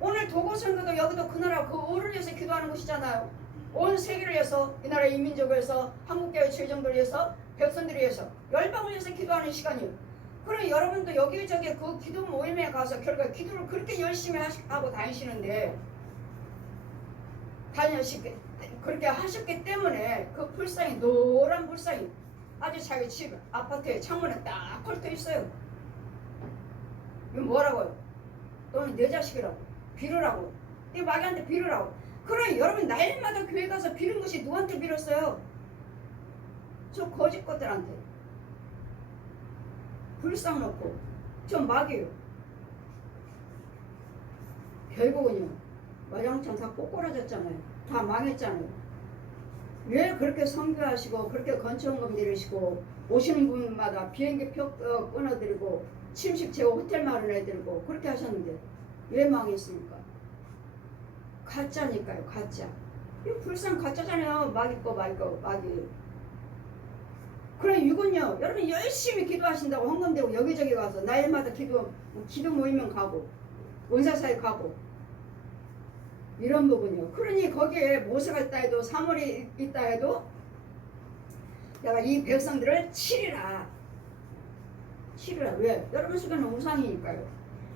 오늘 도고선교도 여기도 그 나라 그 을을 위해서 기도하는 것이잖아요. 온 세계를 위해서 이 나라 이민족을 위해서 한국교회 최정도를 위해서 백성들을 위해서 열방을 위해서 기도하는 시간이에요. 그럼 여러분도 여기저기 그 기도 모임에 가서 결국 기도를 그렇게 열심히 하고 다니시는데 그렇게 하셨기 때문에 그 불상이 노란 불상이 아주 자기 집 아파트에 창문에 딱 걸터 있어요. 이거 뭐라고요? 또는 내 자식이라고 빌으라고 이 마귀한테 빌으라고. 그럼 여러분 날마다 교회 가서 빌은 것이 누구한테 빌었어요? 저 거짓것들한테 불상 놓고 저 마귀예요. 결국은요 와장창 다 꼬꾸라졌잖아요. 다 망했잖아요. 왜 그렇게 선교하시고 그렇게 건축원금 내리시고 오시는 분마다 비행기표 끊어드리고 침식 제공 호텔 마련해드리고 그렇게 하셨는데 왜 망했습니까? 가짜니까요. 가짜. 이 불상 가짜잖아요. 마귀. 그럼 이건요 여러분 열심히 기도하신다고 헌금되고 여기저기 가서 날마다 기도 모이면 가고 원사사에 가고 이런 부분이요. 그러니 거기에 모세가 있다 해도 사물이 있다 해도 내가 이 백성들을 치리라. 왜? 여러분 속에는 우상이니까요.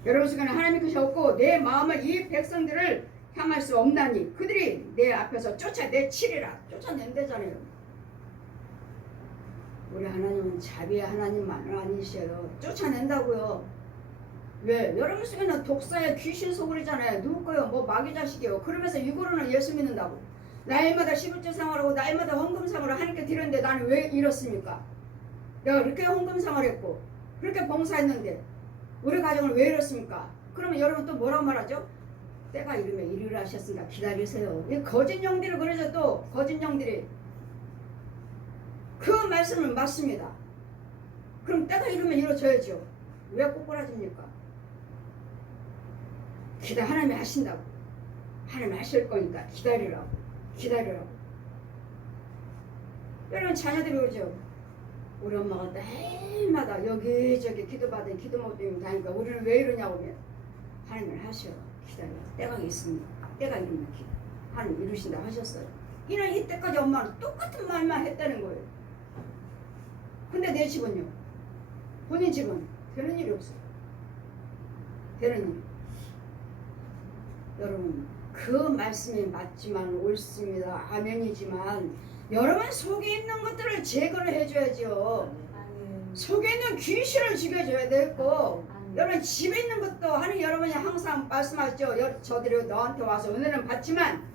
여러분 속에는 하나님 것이 없고 내 마음을 이 백성들을 향할 수 없나니 그들이 내 앞에서 쫓아내치리라. 쫓아낸다잖아요. 우리 하나님은 자비의 하나님만은 아니셔요. 쫓아낸다고요. 왜? 여러분 속에는 독사의 귀신 소굴이잖아요. 누구 거요? 뭐 마귀 자식이요. 그러면서 이거로는 예수 믿는다고. 날마다 시불제 생활하고 날마다 헌금 생활을 하나님께 드렸는데 나는 왜 이렇습니까? 내가 그렇게 헌금 생활했고 그렇게 봉사했는데 우리 가정을 왜 이렇습니까? 그러면 여러분 또 뭐라고 말하죠? 때가 이르면 이르라 하셨으니까 기다리세요. 이 거짓 영들을 그러죠. 또 거짓 영들이 그 말씀은 맞습니다. 그럼 때가 이르면 이루어져야죠. 왜 꼬꾸라집니까? 하나님이 하신다고. 하나님 하실 거니까 기다리라고. 기다리라고. 여러분 자녀들이 오죠. 우리 엄마가 매일마다 여기저기 기도받은 기도 모임을 다니까 우리는 왜 이러냐고 하면 하나님을 하셔. 기다려. 때가 있습니다. 때가 이르면 하나님 이루신다 하셨어요. 이는 이때까지 엄마는 똑같은 말만 했다는 거예요. 근데 내 집은요. 본인 집은 되는 일이 없어요. 되는 일. 여러분 그 말씀이 맞지만 옳습니다. 아멘이지만 여러분 속에 있는 것들을 제거를 해줘야죠. 속에 있는 귀신을 죽여줘야 되고 여러분 집에 있는 것도 하나님 여러분이 항상 말씀하시죠. 저들이 너한테 와서 은혜는 받지만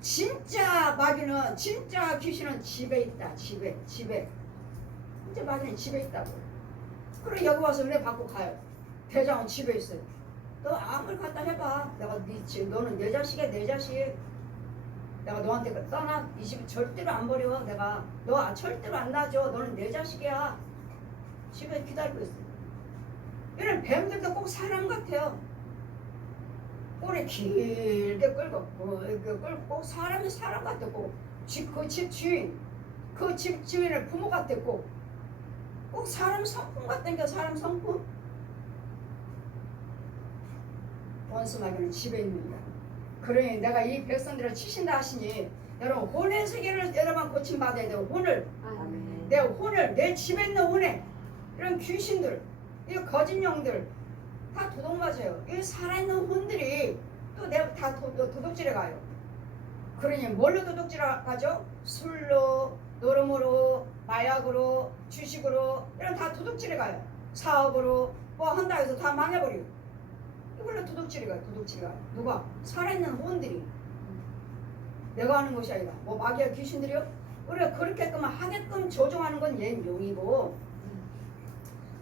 진짜 마귀는 진짜 귀신은 집에 있다. 집에 진짜 마귀는 집에 있다고. 그럼 여기 와서 은혜 받고 가요. 대장은 집에 있어요. 너 아무리 갖다 해봐. 내가 네 집, 너는 내 자식이야. 내 자식. 내가 너한테 떠나. 이 집 절대로 안 버려. 내가 너 절대로 안 놔줘. 너는 내 자식이야. 집에 기다리고 있어. 이런 뱀들도 꼭 사람 같아요. 꼬리 길게 끌고 꼭 사람이 사람 같았고 그 집 주인 그 집 주인의 부모 같았고 꼭 사람 성품 같다니까. 사람 성품. 원수마귀는 집에 있는다. 그러니 내가 이 백성들을 치신다 하시니 여러분 혼의 세계를 여러분 고침받아야 돼요. 혼을. 내 혼을 내 집에 있는 혼에 이런 귀신들 이 거짓 영들 다 도둑 맞아요. 이 살아있는 혼들이 또 내가 다 도둑질해 가요. 그러니 뭘로 도둑질 가죠? 술로, 노름으로, 마약으로, 주식으로 이런 다 도둑질해 가요. 사업으로 뭐 한다 해서 다 망해버려요. 이걸로 도둑질해 가요. 도둑질해 가요. 누가? 살아있는 혼들이. 내가 하는 것이 아니라 뭐 마귀와 귀신들이요? 우리가 그렇게끔 하게끔 조종하는 건 얘는 용이고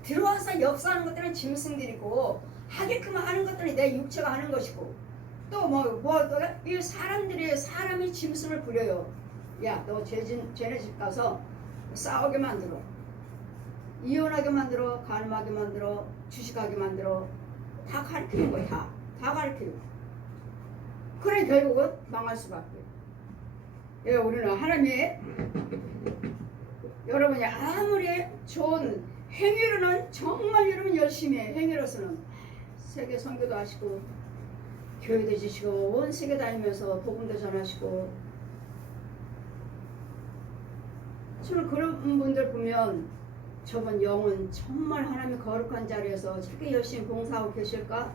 들어와서 역사하는 것들은 짐승들이고 하게끔 하는 것들은 내 육체가 하는 것이고 또 이 사람이 짐승을 부려요. 야, 너 쟤네 집 가서 싸우게 만들어. 이혼하게 만들어. 간음하게 만들어. 주식하게 만들어. 다 가르치는 거야. 다 가르치고. 그래 결국은 망할 수밖에. 예, 우리는 하나님의 여러분이 아무리 좋은 행위로는 정말 여러분 열심히 해. 행위로서는 세계 선교도 하시고 교회도 지시고 온 세계 다니면서 복음도 전하시고 저는 그런 분들 보면 저번 영은 정말 하나님의 거룩한 자리에서 저렇게 열심히 봉사하고 계실까?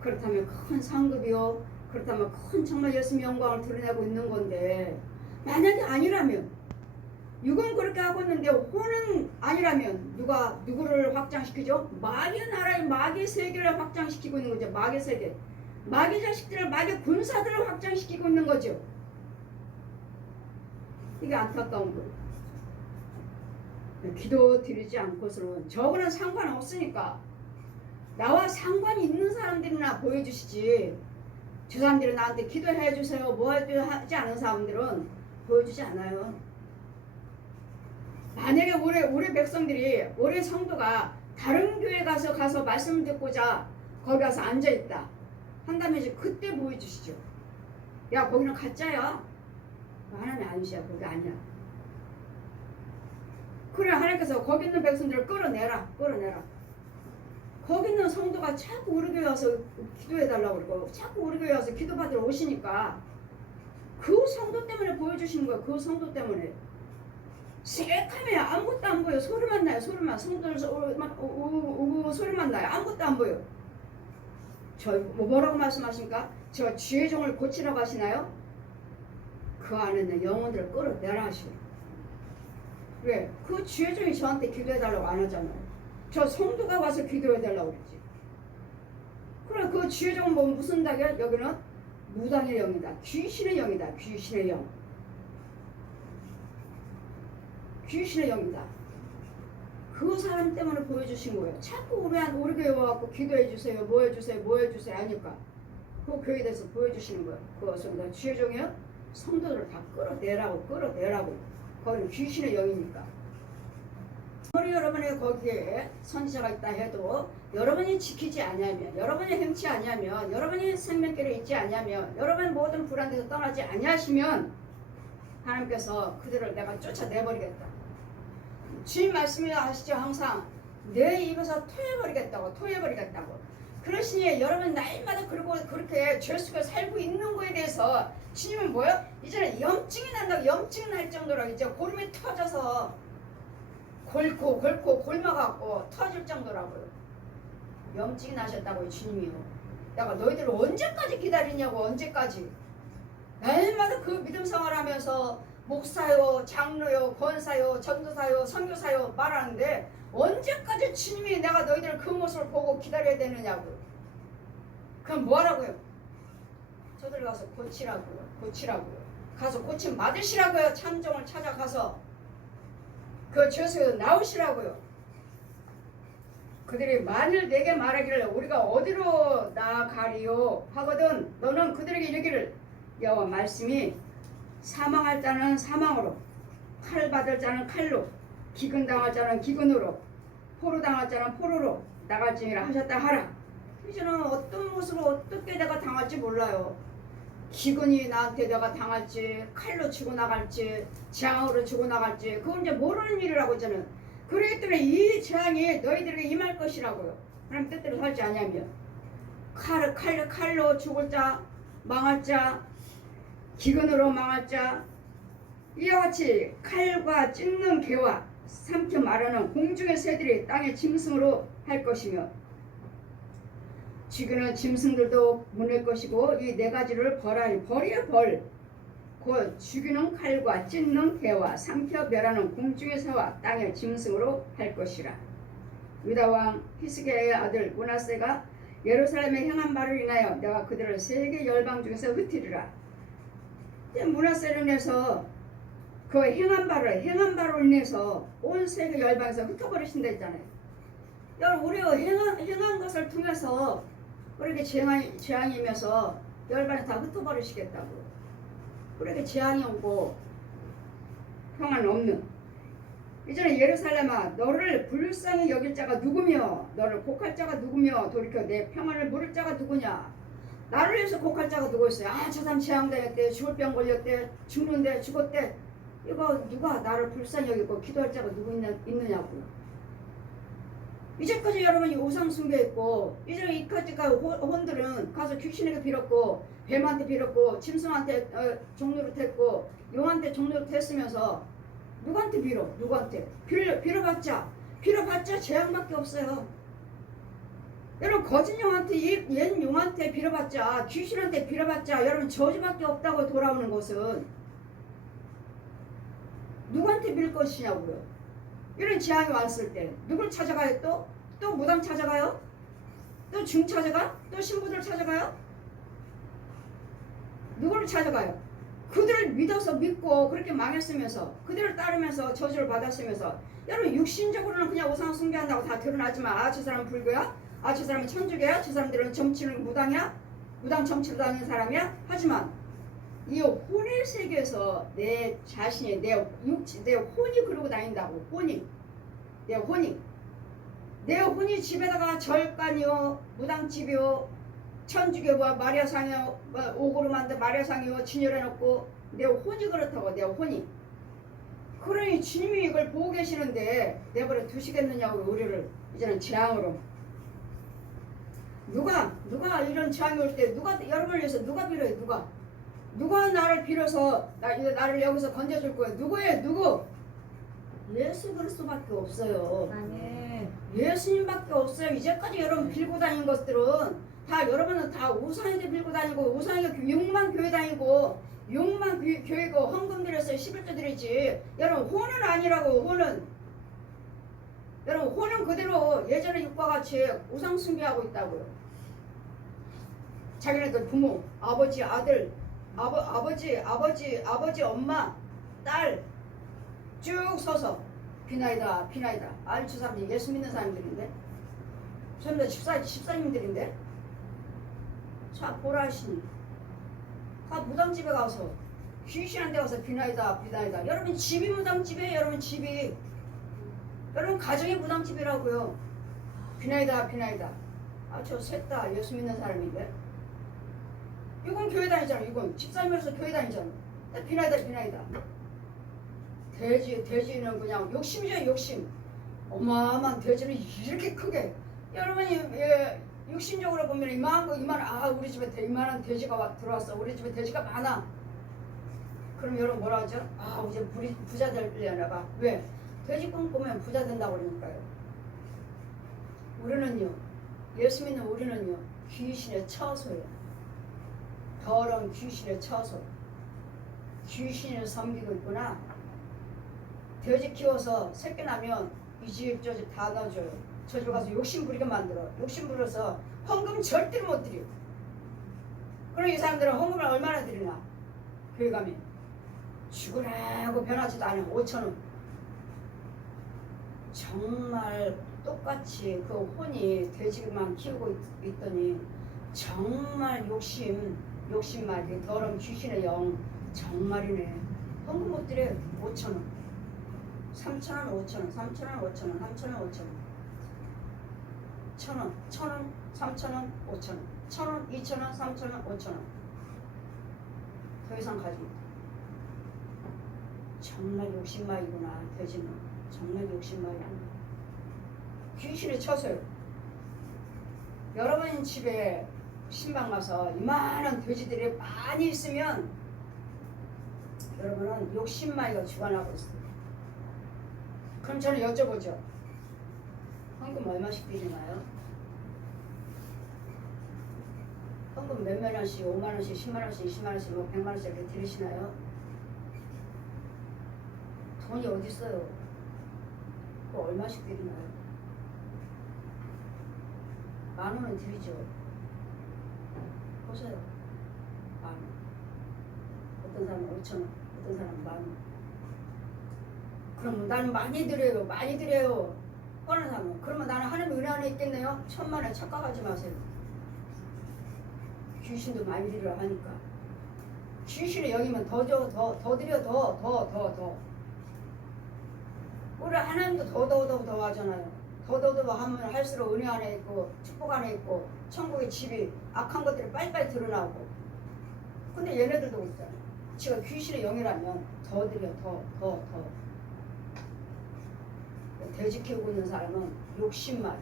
그렇다면 큰 상급이요. 그렇다면 큰 정말 열심히 영광을 드러내고 있는 건데 만약에 아니라면 육은 그렇게 하고 있는데 혼은 아니라면 누구를 확장시키죠? 마귀 나라의 마귀 세계를 확장시키고 있는 거죠. 마귀 세계. 마귀 자식들을 마귀 군사들을 확장시키고 있는 거죠. 이게 안타까운 거예요. 기도 드리지 않고서는 저거는 상관없으니까 나와 상관이 있는 사람들이나 보여주시지 저 사람들이 나한테 기도해 주세요 뭐 하지 않은 사람들은 보여주지 않아요. 만약에 우리 백성들이 우리 성도가 다른 교회 가서 말씀을 듣고자 거기 가서 앉아있다 한다면 이제 그때 보여주시죠. 야 거기는 가짜야. 하나님 아니시야. 거기 아니야. 그래 하나님께서 거기 있는 백성들을 끌어내라. 거기 있는 성도가 자꾸 우리 교회 와서 기도해달라고 그러고 자꾸 우리 교회 와서 기도받으러 오시니까 그 성도 때문에 보여주시는 거예요. 그 성도 때문에. 새카매 아무것도 안 보여. 소리만 나요. 성도들 오고 소리만 나요. 아무것도 안 보여. 저 뭐라고 말씀하십니까? 저 주의 종을 고치라고 하시나요? 그 안에는 영혼들을 끌어내라 하시고. 왜? 그 주의 종이 저한테 기도해달라고 안 하잖아요. 저 성도가 와서 기도해달라고 그러지. 그래 그 지혜 종은 뭐 무슨 닭이야? 여기는 무당의 영이다. 귀신의 영이다. 귀신의 영. 귀신의 영이다. 그 사람 때문에 보여주신 거예요. 자꾸 우리 교회 와갖고 기도해 주세요. 뭐 해주세요. 뭐 해주세요. 하니까 그 교회에 대해서 보여주시는 거예요. 그것은 지혜 종이요. 성도들을 다 끌어내라고. 거기는 귀신의 영이니까. 아무리 여러분의 거기에 선지자가 있다 해도 여러분이 지키지 아니하면, 여러분이 행치 아니하면, 여러분이 생명길에 있지 아니하면, 여러분 모든 불안에서 떠나지 아니하시면 하나님께서 그들을 내가 쫓아내버리겠다. 주님 말씀이 아시죠? 항상 내 입에서 토해버리겠다고. 그러시니 여러분 날마다 그렇게 죄 속에 살고 있는 거에 대해서 주님은 뭐요? 이제는 염증이 난다고. 염증이 날 정도로 이제 고름이 터져서 골고 골마갖고 터질 정도라고요. 염증이 나셨다고요. 주님이요. 내가 너희들을 언제까지 기다리냐고. 언제까지. 날마다 그 믿음 생활하면서 목사요, 장로요, 권사요, 전도사요, 선교사요 말하는데 언제까지 주님이 내가 너희들 그 모습을 보고 기다려야 되느냐고요. 그럼 뭐하라고요? 저들 가서 고치라고요. 가서 고침 받으시라고요. 참종을 찾아가서 그 죄에서 나오시라고요. 그들이 만일 내게 말하기를 우리가 어디로 나가리요 하거든 너는 그들에게 이르기를 여호와 말씀이 사망할 자는 사망으로, 칼 받을 자는 칼로, 기근 당할 자는 기근으로, 포로 당할 자는 포로로 나갈지니라 하셨다 하라. 이제는 어떤 모습으로 어떻게 내가 당할지 몰라요. 기근이 나한테 내가 당할지, 칼로 치고 나갈지, 재앙으로 치고 나갈지, 그건 이제 모르는 일이라고. 저는 그렇기 때문에 이 재앙이 너희들에게 임할 것이라고요. 하나님 뜻대로 살지 아니하면 칼로 죽을 자, 망할 자, 기근으로 망할 자, 이와 같이 칼과 찢는 개와 삼켜 말하는 공중의 새들이 땅의 짐승으로 할 것이며 죽이는 짐승들도 무낼 것이고 이 네 가지를 벌하니 벌이야 벌. 곧 죽이는 칼과 찢는 개와 삼켜 멸하는 공중의 새와 땅의 짐승으로 할 것이라. 유다 왕 히스기야의 아들 므낫세가 예루살렘에 행한 바를 인하여 내가 그들을 세계 열방 중에서 흩으리라. 므낫세를 인해서 그 행한 바로 인해서 온 세계 열방에서 흩어버리신다 했잖아요. 여러분 우리가 행한 것을 통해서 그렇게 재앙이 임해서 열방에 다 흩어버리시겠다고. 그렇게 재앙이 오고 평안 없는. 이제는 예루살렘아 너를 불쌍히 여길 자가 누구며 너를 곡할 자가 누구며 돌이켜 내 평안을 물을 자가 누구냐. 나를 위해서 곡할 자가 누구 있어요? 저 사람 재앙당했대, 죽을 병 걸렸대, 죽는데 죽었대. 이거 누가 나를 불쌍히 여기고 기도할 자가 누구 있느냐고요. 이제까지 여러분이 우상 숭배했고 이제 이까지가 혼들은 가서 귀신에게 빌었고 뱀한테 빌었고 짐승한테 종로를 했고 용한테 종로를 했으면서 누구한테 빌어? 누구한테? 빌어봤자 재앙밖에 없어요. 여러분 거짓 용한테 옛 용한테 빌어봤자 귀신한테 빌어봤자 여러분 저주밖에 없다고 돌아오는 것은 누구한테 빌 것이냐고요. 이런 재앙이 왔을 때 누굴 찾아가요? 또 무당 찾아가요? 또 중 찾아가? 또 신부들 찾아가요? 누구를 찾아가요? 그들을 믿고 그렇게 망했으면서 그들을 따르면서 저주를 받았으면서 여러분 육신적으로는 그냥 우상 숭배한다고 다 드러나지만 저 사람은 불교야? 저 사람은 천주교야? 저 사람들은 정치는 무당이야? 무당 정치를 다니는 사람이야? 하지만 이 혼의 세계에서 내 자신이 내 혼이 그러고 다닌다고. 내 혼이 집에다가 절간이요 무당집이요 천주교와 마리아상이요 오고르만데 마리아상이요 진열해놓고 내 혼이 그렇다고. 내 혼이. 그러니 주님이 이걸 보고 계시는데 내버려 두시겠느냐고. 우리를 이제는 재앙으로. 누가 이런 재앙이 올 때 여러분을 위해서 누가 빌어요? 누가 나를 빌어서 나를 여기서 건져줄 거예요? 누구예요? 누구? 예수 그리스도밖에 없어요. 아멘. 예수님밖에 없어요. 이제까지 여러분 빌고 다닌 것들은 다 여러분은 다 우상에게 빌고 다니고 우상에게 욕만 교회 다니고 욕만 교회고 헌금 드려서 11조 드리지. 여러분 혼은 아니라고. 여러분 혼은 그대로 예전의 육과 같이 우상 숭배하고 있다고요. 자기네들 부모, 아버지, 아들, 아버지, 엄마, 딸 쭉 서서 비나이다, 비나이다. 아니 저 사람들이 예수 믿는 사람들인데, 전부 다 집사님들인데. 자 보라시니 가 무당집에 가서 귀신한테 가서 비나이다, 비나이다. 여러분 집이 무당집이에요. 여러분 집이, 여러분 가정이 무당집이라고요. 비나이다, 비나이다. 아 저 셋 다 예수 믿는 사람인데, 이건 교회 다니잖아. 이건 집사님으로서 교회 다니잖아. 비나이다, 비나이다. 돼지는 그냥 욕심이죠, 욕심. 어마어마한 돼지는 이렇게 크게. 여러분이 육신적으로 보면 이만한 우리 집에 이만한 돼지가 들어왔어. 우리 집에 돼지가 많아. 그럼 여러분 뭐라 하죠? 아 이제 부자 되려나 봐. 왜? 돼지 꿈꾸면 부자 된다고 그러니까요. 우리는요, 예수 믿는 우리는요, 귀신의 처소예요. 더러운 귀신의 처소. 귀신을 섬기고 있구나. 돼지 키워서 새끼 나면 이 집 저 집 다 넣어줘요. 저 집 가서 욕심 부리게 만들어. 욕심 부려서 헌금 절대로 못 드려. 그럼 이 사람들은 헌금을 얼마나 드리나? 교회 가면 죽으라고 변하지도 않아. 5,000원. 정말 똑같이 그 혼이 돼지만 키우고 있더니 정말 욕심만 더러운 귀신의 영 정말이네. 헌금 못 드려. 5,000원. 3,000원, 5,000원, 3,000원, 5,000원, 3,000원, 5,000원, 1,000원, 1,000원, 3,000원, 5,000원, 1,000원, 2,000원, 3,000원, 5,000원. 더 이상 가지 못해. 정말 욕심마이구나. 돼지는 정말 욕심마이구나. 귀신의 처소요. 여러분 집에 신방 가서 이만한 돼지들이 많이 있으면 여러분은 욕심마이가 주관하고 있어요. 그럼 저는 여쭤보죠. 헌금 얼마씩 드리나요? 헌금 몇몇 원씩, 5만 원씩, 10만 원씩, 20만 원씩, 100만 원씩 이렇게 드리시나요? 돈이 어디 있어요? 그거 얼마씩 드리나요? 10,000원은 드리죠. 보세요. 10,000원. 어떤 사람은 5,000원, 어떤 사람은 10,000원. 그럼 나는 많이 드려요, 많이 드려요. 어느 사람은 그러면 나는 하나님 은혜 안에 있겠네요. 1,000만 원 착각하지 마세요. 귀신도 많이 드리려 하니까. 귀신의 영이면 더 줘, 더 드려, 더. 우리 하나님도 더 하잖아요. 더 하면 할수록 은혜 안에 있고 축복 안에 있고 천국의 집이 악한 것들이 빨리빨리 드러나고. 근데 얘네들도 그렇잖아. 지가 귀신의 영이라면 더 드려, 더. 돼지 키우고 있는 사람은 욕심만.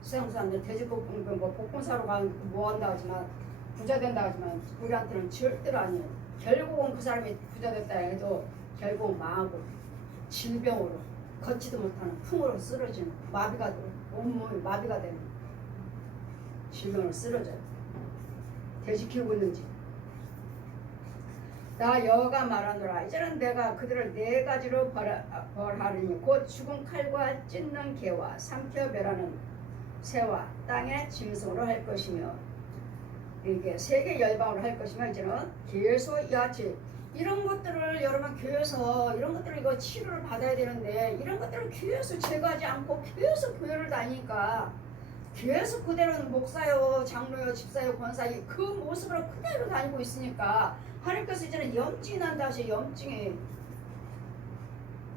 세상 사람들 돼지 복권 사러 가는 뭐 한다 하지만 부자 된다 하지만 우리한테는 절대로 아니에요. 결국은 그 사람이 부자 됐다 해도 결국 망하고 질병으로 걷지도 못하는 풍으로 쓰러지는, 마비가 되고 온몸이 마비가 되는 질병으로 쓰러져요. 돼지 키우고 있는지. 나 여호와가 말하노라. 이제는 내가 그들을 4가지로 벌하리니 곧 죽은 칼과 찢는 개와 삼켜 멸하는 새와 땅의 짐승으로 할 것이며, 이게 세계 열방으로 할 것이며, 이제는 계속 야채 이런 것들을 여러분 교회에서 이런 것들을 이거 치료를 받아야 되는데 이런 것들을 교회에서 제거하지 않고 교회에서 교회를 다니니까 교회에서 그대로는 목사요, 장로요, 집사요, 권사요 그 모습으로 그대로 다니고 있으니까 하나님께서 이제는 염증이 난다 하시. 염증이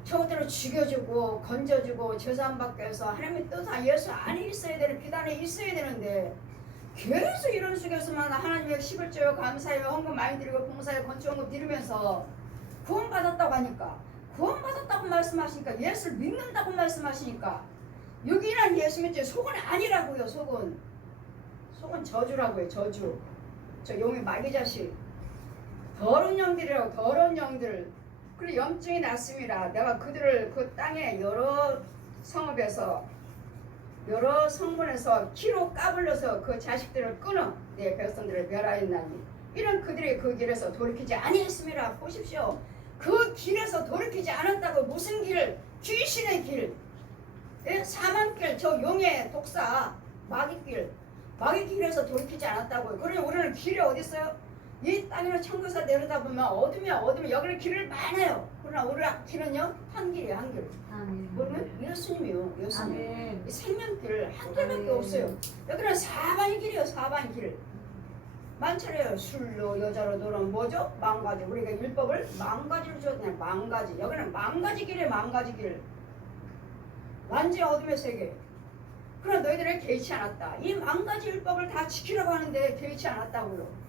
저것들을 죽여주고 건져주고 죄사함 받게 해서 하나님의 뜻 예수 안에 있어야 되는 비단에 있어야 되는데 계속 이런 속에서만 하나님의 11조요 감사요 헌금 많이 드리고 봉사요 건축헌금 드리면서 구원받았다고 하니까, 구원받았다고 말씀하시니까, 예수를 믿는다고 말씀하시니까 여기란 예수 믿지 속은 아니라고요. 속은 저주라고요. 저주. 저 용의 마귀 자식 더러운 영들이라고. 더러운 영들. 그리고 염증이 났습니다. 내가 그들을 그 땅에 여러 성읍에서 여러 성문에서 키로 까불러서 그 자식들을 끊어 내 백성들을 멸하였나니 이런 그들이 그 길에서 돌이키지 아니했습니다. 보십시오. 그 길에서 돌이키지 않았다고. 무슨 길? 귀신의 길, 사망길, 저 용의 독사 마귀길. 마귀 길에서 돌이키지 않았다고요. 그러니 우리는 길이 어디 있어요? 이 땅으로 천국에서 내려다보면 어둠이 여기는 길을 많아요. 그러나 우리 길은요 한 길이에요, 한 길. 아멘. 그러면 예수님이요, 예수님. 아멘. 이 생명길 한 길밖에 아멘. 없어요. 여기는 사방의 길이에요, 사방의 길. 많잖아요. 술로 여자로 놀면 뭐죠? 망가지. 우리가 율법을 망가지로 줬잖아요. 망가지. 여기는 망가지 길이에요, 망가지 길. 완전 어둠의 세계. 그러나 너희들은 개의치 않았다. 이 망가지 율법을 다 지키려고 하는데 개의치 않았다고요.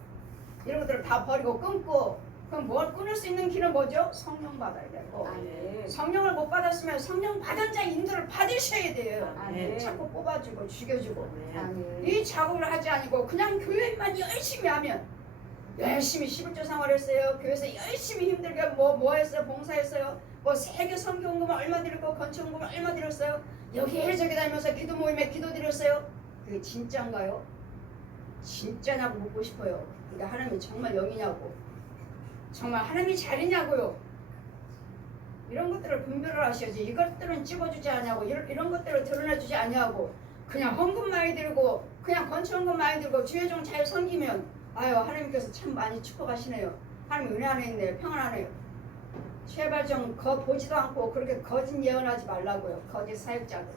이런 것들을 다 버리고 끊고, 그럼 뭘 끊을 수 있는 길은 뭐죠? 성령 받아야 되고. 아멘. 성령을 못 받았으면 성령 받은 자 인도를 받으셔야 돼요. 아멘. 자꾸 뽑아주고 죽여주고. 아멘. 이 작업을 하지 아니고 그냥 교회만 열심히 하면, 열심히 11조 생활했어요. 교회에서 열심히 힘들게 뭐 했어요? 봉사했어요. 뭐 세계 선교원금 얼마 드렸고 건축원금 얼마 드렸어요. 여기저기 다니면서 기도 모임에 기도 드렸어요. 그게 진짜인가요? 진짜냐고 묻고 싶어요. 그러니까 하나님이 정말 영이냐고, 정말 하나님이 잘이냐고요. 이런 것들을 분별을 하셔야지. 이것들은 찍어주지 않냐고, 이런 것들을 드러내주지 않냐고. 그냥 헌금 많이 들고 그냥 건축원금 많이 들고 주의종 잘 섬기면, 아유 하나님께서 참 많이 축복하시네요. 하나님 은혜 안에 있네요. 평안 안에요. 제발 좀 보지도 않고 그렇게 거짓 예언하지 말라고요. 거짓 사역자들,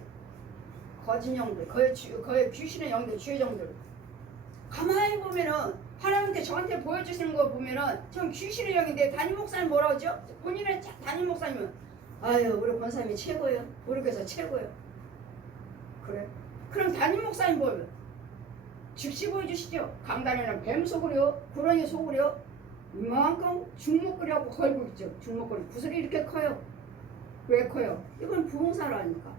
거짓 영들, 거의 귀신의 영들, 주의 종들. 가만히 보면은 하나님께 저한테 보여주시는 거 보면은 전 귀신의 영인데, 담임 목사님 뭐라 하죠? 본인의 담임 목사님은 아유 우리 권사님이 최고예요. 우리 교회에서 최고예요. 그래? 그럼 담임 목사님 보면 즉시 보여주시죠. 강단에는 뱀 속으려, 구렁이 속으려 이만큼 중목걸이하고 걸고 있죠. 중목걸이 구슬이 이렇게 커요. 왜 커요? 이건 부흥사라니까.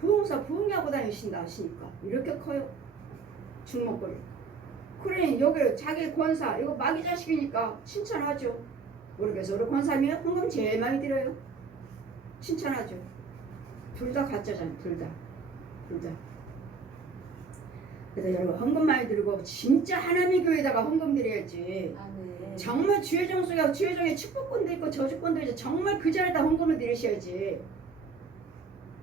부흥하고 다니신다 하시니까 이렇게 커요. 중목걸이. 그러니 여기 자기 권사 이거 마귀 자식이니까 칭찬하죠. 모르겠어. 우리 권사님이 헌금 제일 많이 드려요. 칭찬하죠. 둘 다 가짜잖아요. 둘 다. 그래서 여러분 헌금 많이 드리고 진짜 하나님의 교회에다가 헌금 드려야지. 아멘. 정말 주의종 속에 주의종에 축복권도 있고 저주권도 있고 정말 그 자리에다 헌금을 드리셔야지.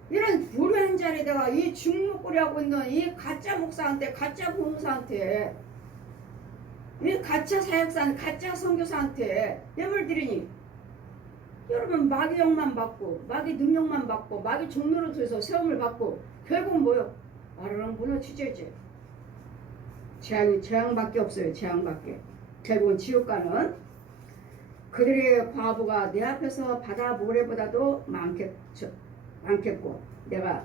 이런 불의한 자리에다가 이 중목거리 하고 있는 이 가짜 목사한테, 가짜 부흥사한테, 이 가짜 사역사한테, 가짜 선교사한테 예물 드리니 여러분 마귀 영만 받고 마귀 능력만 받고 마귀 종로로 들어서 세움을 받고 결국 뭐요? 아르랑 무너지죠. 재앙밖에 없어요. 재앙밖에. 결국은 지옥 가는 그들의 과부가 내 앞에서 바다 모래보다도 많겠고 내가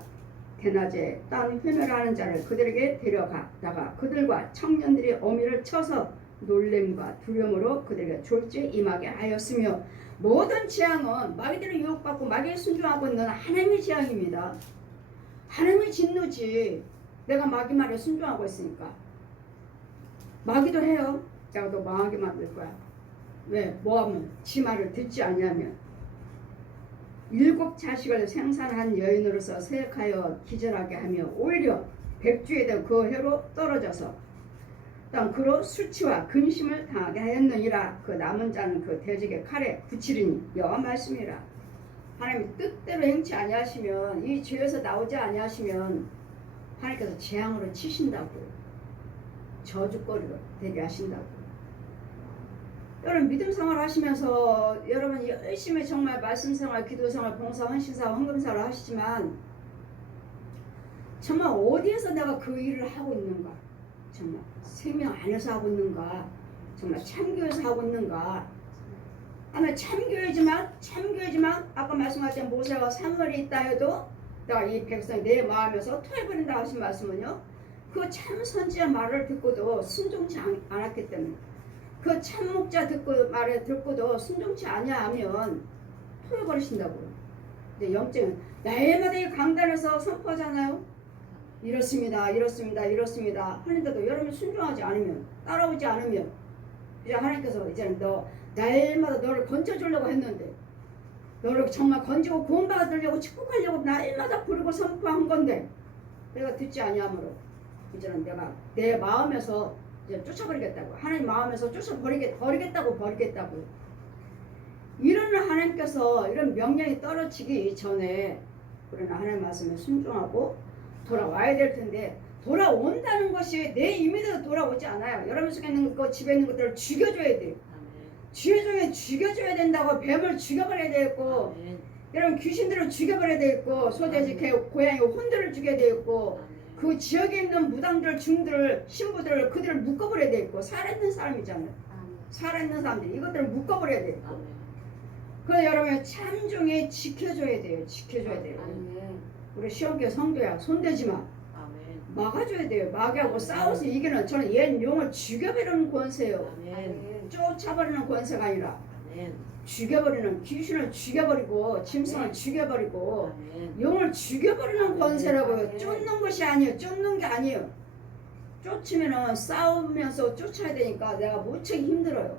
대낮에 땅 휘멸하는 자를 그들에게 데려가다가 그들과 청년들이 어미를 쳐서 놀램과 두려움으로 그들에게 졸지에 임하게 하였으며, 모든 재앙은 마귀들을 유혹받고 마귀에 순종하고 있는 하나님의 재앙입니다. 하나님의 진노지. 내가 마귀 말에 순종하고 있으니까. 마귀도 해요. 내가 너 망하게 만들 거야. 왜? 뭐하면? 지 말을 듣지 않냐면 7 자식을 생산한 여인으로서 세획하여 기절하게 하며 오히려 백주에 대한 그 해로 떨어져서 땅 그로 수치와 근심을 당하게 하였느니라. 그 남은 자는 그 대적의 칼에 붙이리니 여호와 말씀이라. 하나님이 뜻대로 행치 아니하시면, 이 죄에서 나오지 아니하시면 하나님께서 재앙으로 치신다고, 저주거리로 되게 하신다고. 여러분 믿음 생활 하시면서 여러분 열심히 정말 말씀 생활, 기도 생활, 봉사, 헌신사, 헌금 생활을 하시지만 정말 어디에서 내가 그 일을 하고 있는가, 정말 생명 안에서 하고 있는가, 정말 참교회에서 하고 있는가. 아마 참교회지만 아까 말씀하신 모세와 사무엘이 있다 해도 내가 이 백성이 내 마음에서 토해버린다 하신 말씀은요, 그 참 선지자 말을 듣고도 순종치 않았기 때문에, 그 참목자 말에 듣고도 순종치 아니하면 토해버리신다고요. 근데 영적은 날마다 이 강단에서 선포하잖아요. 이렇습니다. 하는데도 여러분이 순종하지 않으면, 따라오지 않으면, 이제 하나님께서 이제는 너 날마다 너를 건져주려고 했는데, 너를 정말 건지고 구원받으려고 축복하려고 날마다 부르고 선포한 건데 내가 듣지 아니하므로 이제는 내가 내 마음에서 이제 쫓아버리겠다고, 하나님 마음에서 버리겠다고. 이런 하나님께서 이런 명령이 떨어지기 전에 우리는 하나님 말씀에 순종하고 돌아와야 될 텐데, 돌아온다는 것이 내 임의대로 돌아오지 않아요. 여러분 속에 있는 것, 집에 있는 것들을 죽여줘야 돼요. 죽여줘야 된다고. 뱀을 죽여버려야 되겠고, 여러분 귀신들을 죽여버려야 되겠고, 소돼지 개 고양이 혼들을 죽여야 되겠고, 그 지역에 있는 무당들 중들을 신부들을 그들을 묶어버려야 되겠고, 살아있는 사람이잖아요. 살아있는 사람들 이것들을 묶어버려야 되겠고, 그래서 여러분 참종에 지켜줘야 돼요. 지켜줘야 돼요. 우리 시험교 성도야, 손대지 마. 막아줘야 돼요. 막하고 싸워서 이기는, 저는 옛 용을 죽여버리는 권세요. 쫓아버리는 권세가 아니라 죽여버리는, 귀신을 죽여버리고 짐승을 죽여버리고 용을 죽여버리는 권세라고요. 쫓는 것이 아니에요. 쫓는 게 아니에요. 쫓으면은 싸우면서 쫓아야 되니까 내가 무척 힘들어요.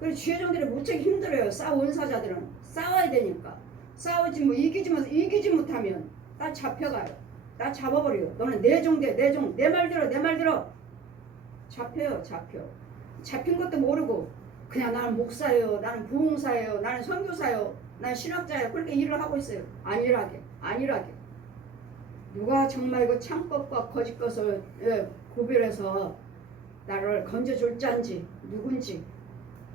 그리고 주의종들이 무척 힘들어요. 원사자들은 싸워야 되니까. 싸우지 뭐 이기지 못하면 나 잡혀가요. 나 잡아버려요. 너는 내 종대, 내 종, 내 말 들어. 잡혀요. 잡힌 것도 모르고 그냥 나는 목사예요, 나는 부흥사예요, 나는 선교사예요, 나는 신학자예요. 그렇게 일을 하고 있어요. 안일하게. 누가 정말 그 참것과 거짓 것을 구별해서 나를 건져줄지한지 누군지,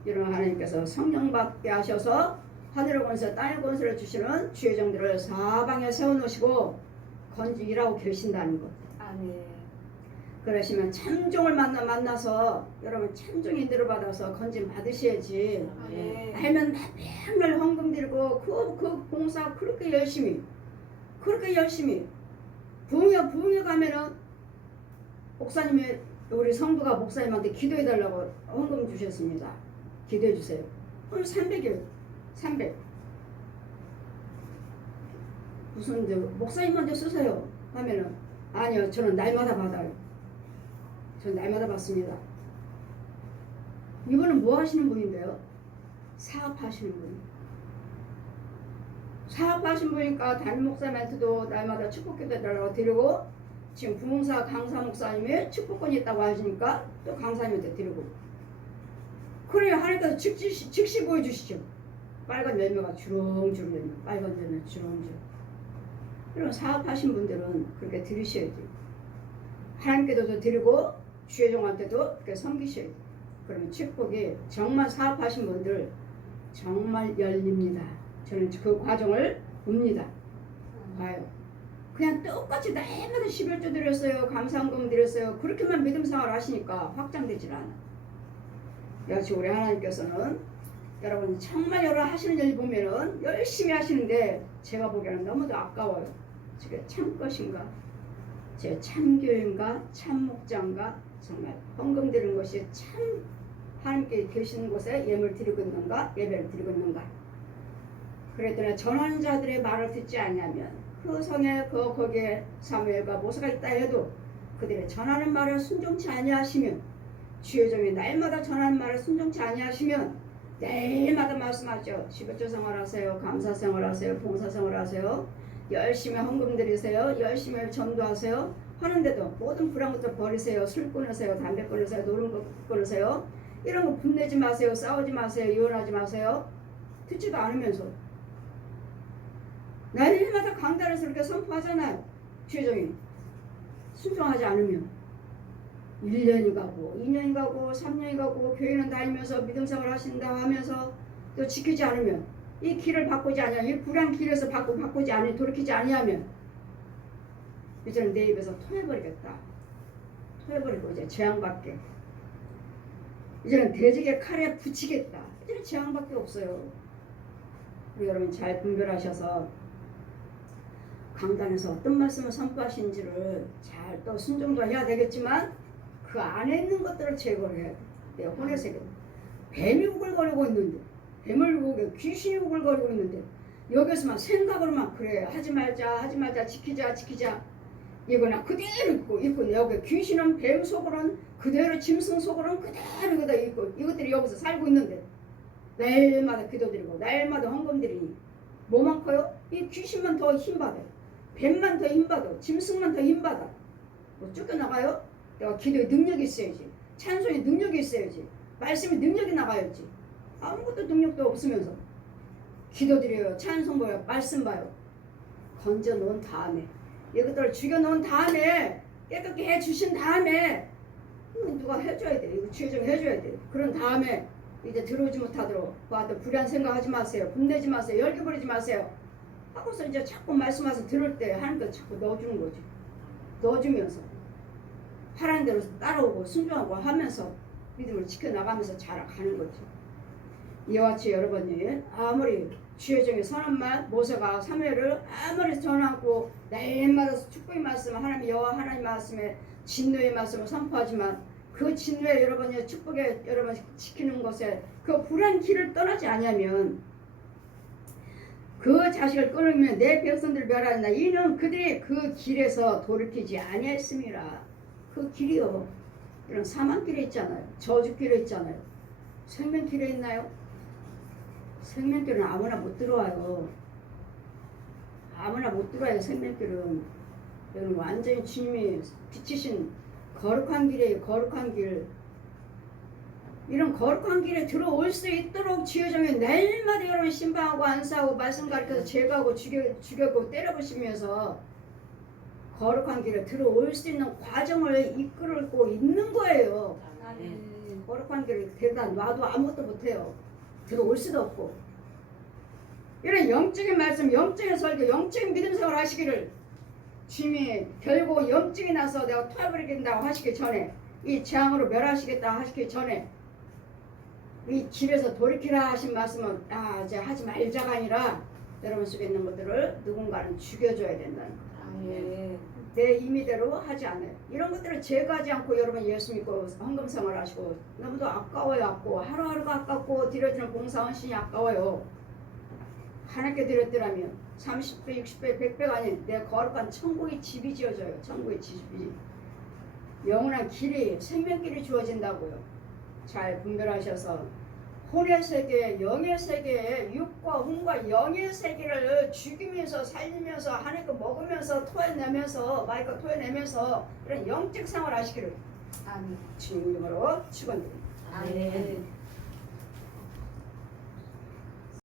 이런 하나님께서 성령 받게 하셔서 하늘의 권세, 땅의 권세를 주시는 주의 종들을 사방에 세워놓으시고 건지라고 계신다는 것. 그러시면 참종을 만나서 여러분 참종 인도를 받아서 건진 받으셔야지. 알면 맨날 헌금 드리고 그 봉사 그렇게 열심히 부흥회 가면은 목사님이, 우리 성도가 목사님한테 기도해달라고 헌금 주셨습니다. 기도해 주세요. 오늘 300이에요. 300. 무슨 목사님한테 쓰세요 하면은, 아니요, 저는 날마다 받아요. 저는 날마다 받습니다. 이분은 뭐 하시는 분인데요? 사업하시는 분. 사업하신 분이니까 담임 목사님한테도 날마다 축복기도 해달라고 드리고, 지금 부흥사 강사 목사님이 축복권이 있다고 하시니까 또 강사님한테 드리고. 그래야 하니까 즉시 보여주시죠. 빨간 열매가 주렁주렁 열매, 빨간 열매 주렁주렁. 그럼 사업하신 분들은 그렇게 드리셔야 돼요. 하나님께도 드리고 주의 종한테도 그렇게 섬기셔야 돼요. 그러면 축복이 정말 사업하신 분들 정말 열립니다. 저는 그 과정을 봅니다. 봐요. 그냥 똑같이 날마다 11조 드렸어요. 감사헌금 드렸어요. 그렇게만 믿음 생활 하시니까 확장되질 않아. 역시 우리 하나님께서는 여러분 정말 여러 하시는 일 보면은 열심히 하시는데 제가 보기에는 너무도 아까워요. 제가 참 것인가, 제 참교인가, 참목장가, 정말 헌금 드리는 것이 참 하나님께 계시는 곳에 예물을 드리고 있는가, 예배를 드리고 있는가. 그랬더니 전하는 자들의 말을 듣지 않냐면 그 성에 거기에 사무엘과 모세가 있다 해도 그들의 전하는 말을 순종치 아니하시면, 주의 종이 날마다 전하는 말을 순종치 아니하시면 매일마다 말씀하죠. 11조 생활하세요, 감사 생활하세요, 봉사 생활하세요, 열심히 헌금 드리세요, 열심히 전도하세요 하는데도 모든 불한 것들 버리세요. 술 끊으세요, 담배 끊으세요, 노는 거 끊으세요. 이런 거 분내지 마세요, 싸우지 마세요, 이혼하지 마세요. 듣지도 않으면서 날마다 강단에서 이렇게 선포하잖아요. 주의 종이 순종하지 않으면 1년이 가고 2년이 가고 3년이 가고 교회는 다니면서 믿음생활 하신다 하면서 또 지키지 않으면, 이 길을 바꾸지 아니하면, 이 불안 길에서 바꾸지 아니 돌이키지 아니하면 이제는 내 입에서 토해버리겠다. 토해버리고 이제 재앙받게, 이제는 돼지의 칼에 붙이겠다. 이제는 재앙밖에 없어요. 우리 여러분 잘 분별하셔서 강단에서 어떤 말씀을 선포하신지를 잘 또 순종도 해야 되겠지만 그 안에 있는 것들을 제거를 해야 돼. 내 혼의 세계. 뱀이 우글거리고 있는데, 뱀을 우글, 귀신이 우글거리고 있는데 여기서만 생각으로만 그래 하지 말자, 지키자. 이거나 그대로 있고 여기 귀신은 뱀 속으로는 그대로, 짐승 속으로는 그대로 있고, 이것들이 여기서 살고 있는데 날마다 기도드리고 날마다 헌금드리니 뭐만 커요? 이 귀신만 더 힘받아요. 뱀만 더 힘받아, 짐승만 더 힘받아. 뭐 쫓겨나가요? 내가 기도에 능력이 있어야지, 찬송에 능력이 있어야지, 말씀에 능력이 나가야지. 아무것도 능력도 없으면서 기도드려요, 찬송 봐요, 말씀 봐요. 건져놓은 다음에, 이것들을 죽여놓은 다음에 깨끗게 해주신 다음에 누가 해줘야 돼. 이거 주의적 해줘야 돼. 그런 다음에 이제 들어오지 못하도록 와도 불의한 생각하지 마세요. 분내지 마세요. 열기 부리지 마세요. 하고서 이제 자꾸 말씀하셔서 들을 때 하나님께 자꾸 넣어주는 거죠. 넣어주면서 하라는 대로 따라오고 순종하고 하면서 믿음을 지켜나가면서 자라가는 거죠. 이와 같이 여러분이 아무리 주의 종의 선한 말 모세가 사무엘을 아무리 전하고 날마다 축복의 말씀 하나님 여호와 하나님 말씀에 진노의 말씀을 선포하지만 그 진노에 여러분이 축복에 여러분 지키는 것에 그 불안 길을 떠나지 아니하면 그 자식을 끊으면 내 백성들을 멸하리라. 이는 그들이 그 길에서 돌이키지 아니했습니다. 그 길이요. 이런 사망길에 있잖아요. 저주길에 있잖아요. 생명길에 있나요? 생명길은 아무나 못 들어와요. 아무나 못 들어와요. 생명길은 여러분 완전히 주님이 비치신 거룩한 길이에요. 거룩한 길. 이런 거룩한 길에 들어올 수 있도록 주여정에 날마다 여러분 신방하고 안사하고 말씀 가르쳐서 제거하고 죽여고 때려부시면서 거룩한 길에 들어올 수 있는 과정을 이끌고 있는 거예요. 거룩한 길을 데려다 놔도 아무것도 못해요. 들어올 수도 없고. 이런 영적인 말씀, 영적인 설교, 영적인 믿음 생활 하시기를 주님이 결국 영적이 나서 내가 토해버리겠다고 하시기 전에 이 재앙으로 멸하시겠다 하시기 전에 이 길에서 돌이키라 하신 말씀은 이제 하지 말자가 아니라 여러분 속에 있는 것들을 누군가는 죽여줘야 된다는 거예요. 내 임의대로 하지 않아요. 이런 것들을 제거하지 않고 여러분 예수 믿고 헌금생활 하시고 너무도 아까워요. 아까워. 하루하루가 아깝고 드려지는 봉사 헌신이 아까워요. 하나님께 드렸더라면 30배, 60배, 100배가 아닌 내 거룩한 천국의 집이 지어져요. 천국의 집이. 영원한 길이 생명길이 주어진다고요. 잘 분별하셔서 혼의 세계, 영의 세계에 육과 혼과 영의 세계를 죽이면서 살리면서 하나님께 먹으면서 토해내면서 마이크 토해내면서 그런 영적 생활 하시기를 주님 이름으로 축원드립니다. 아멘.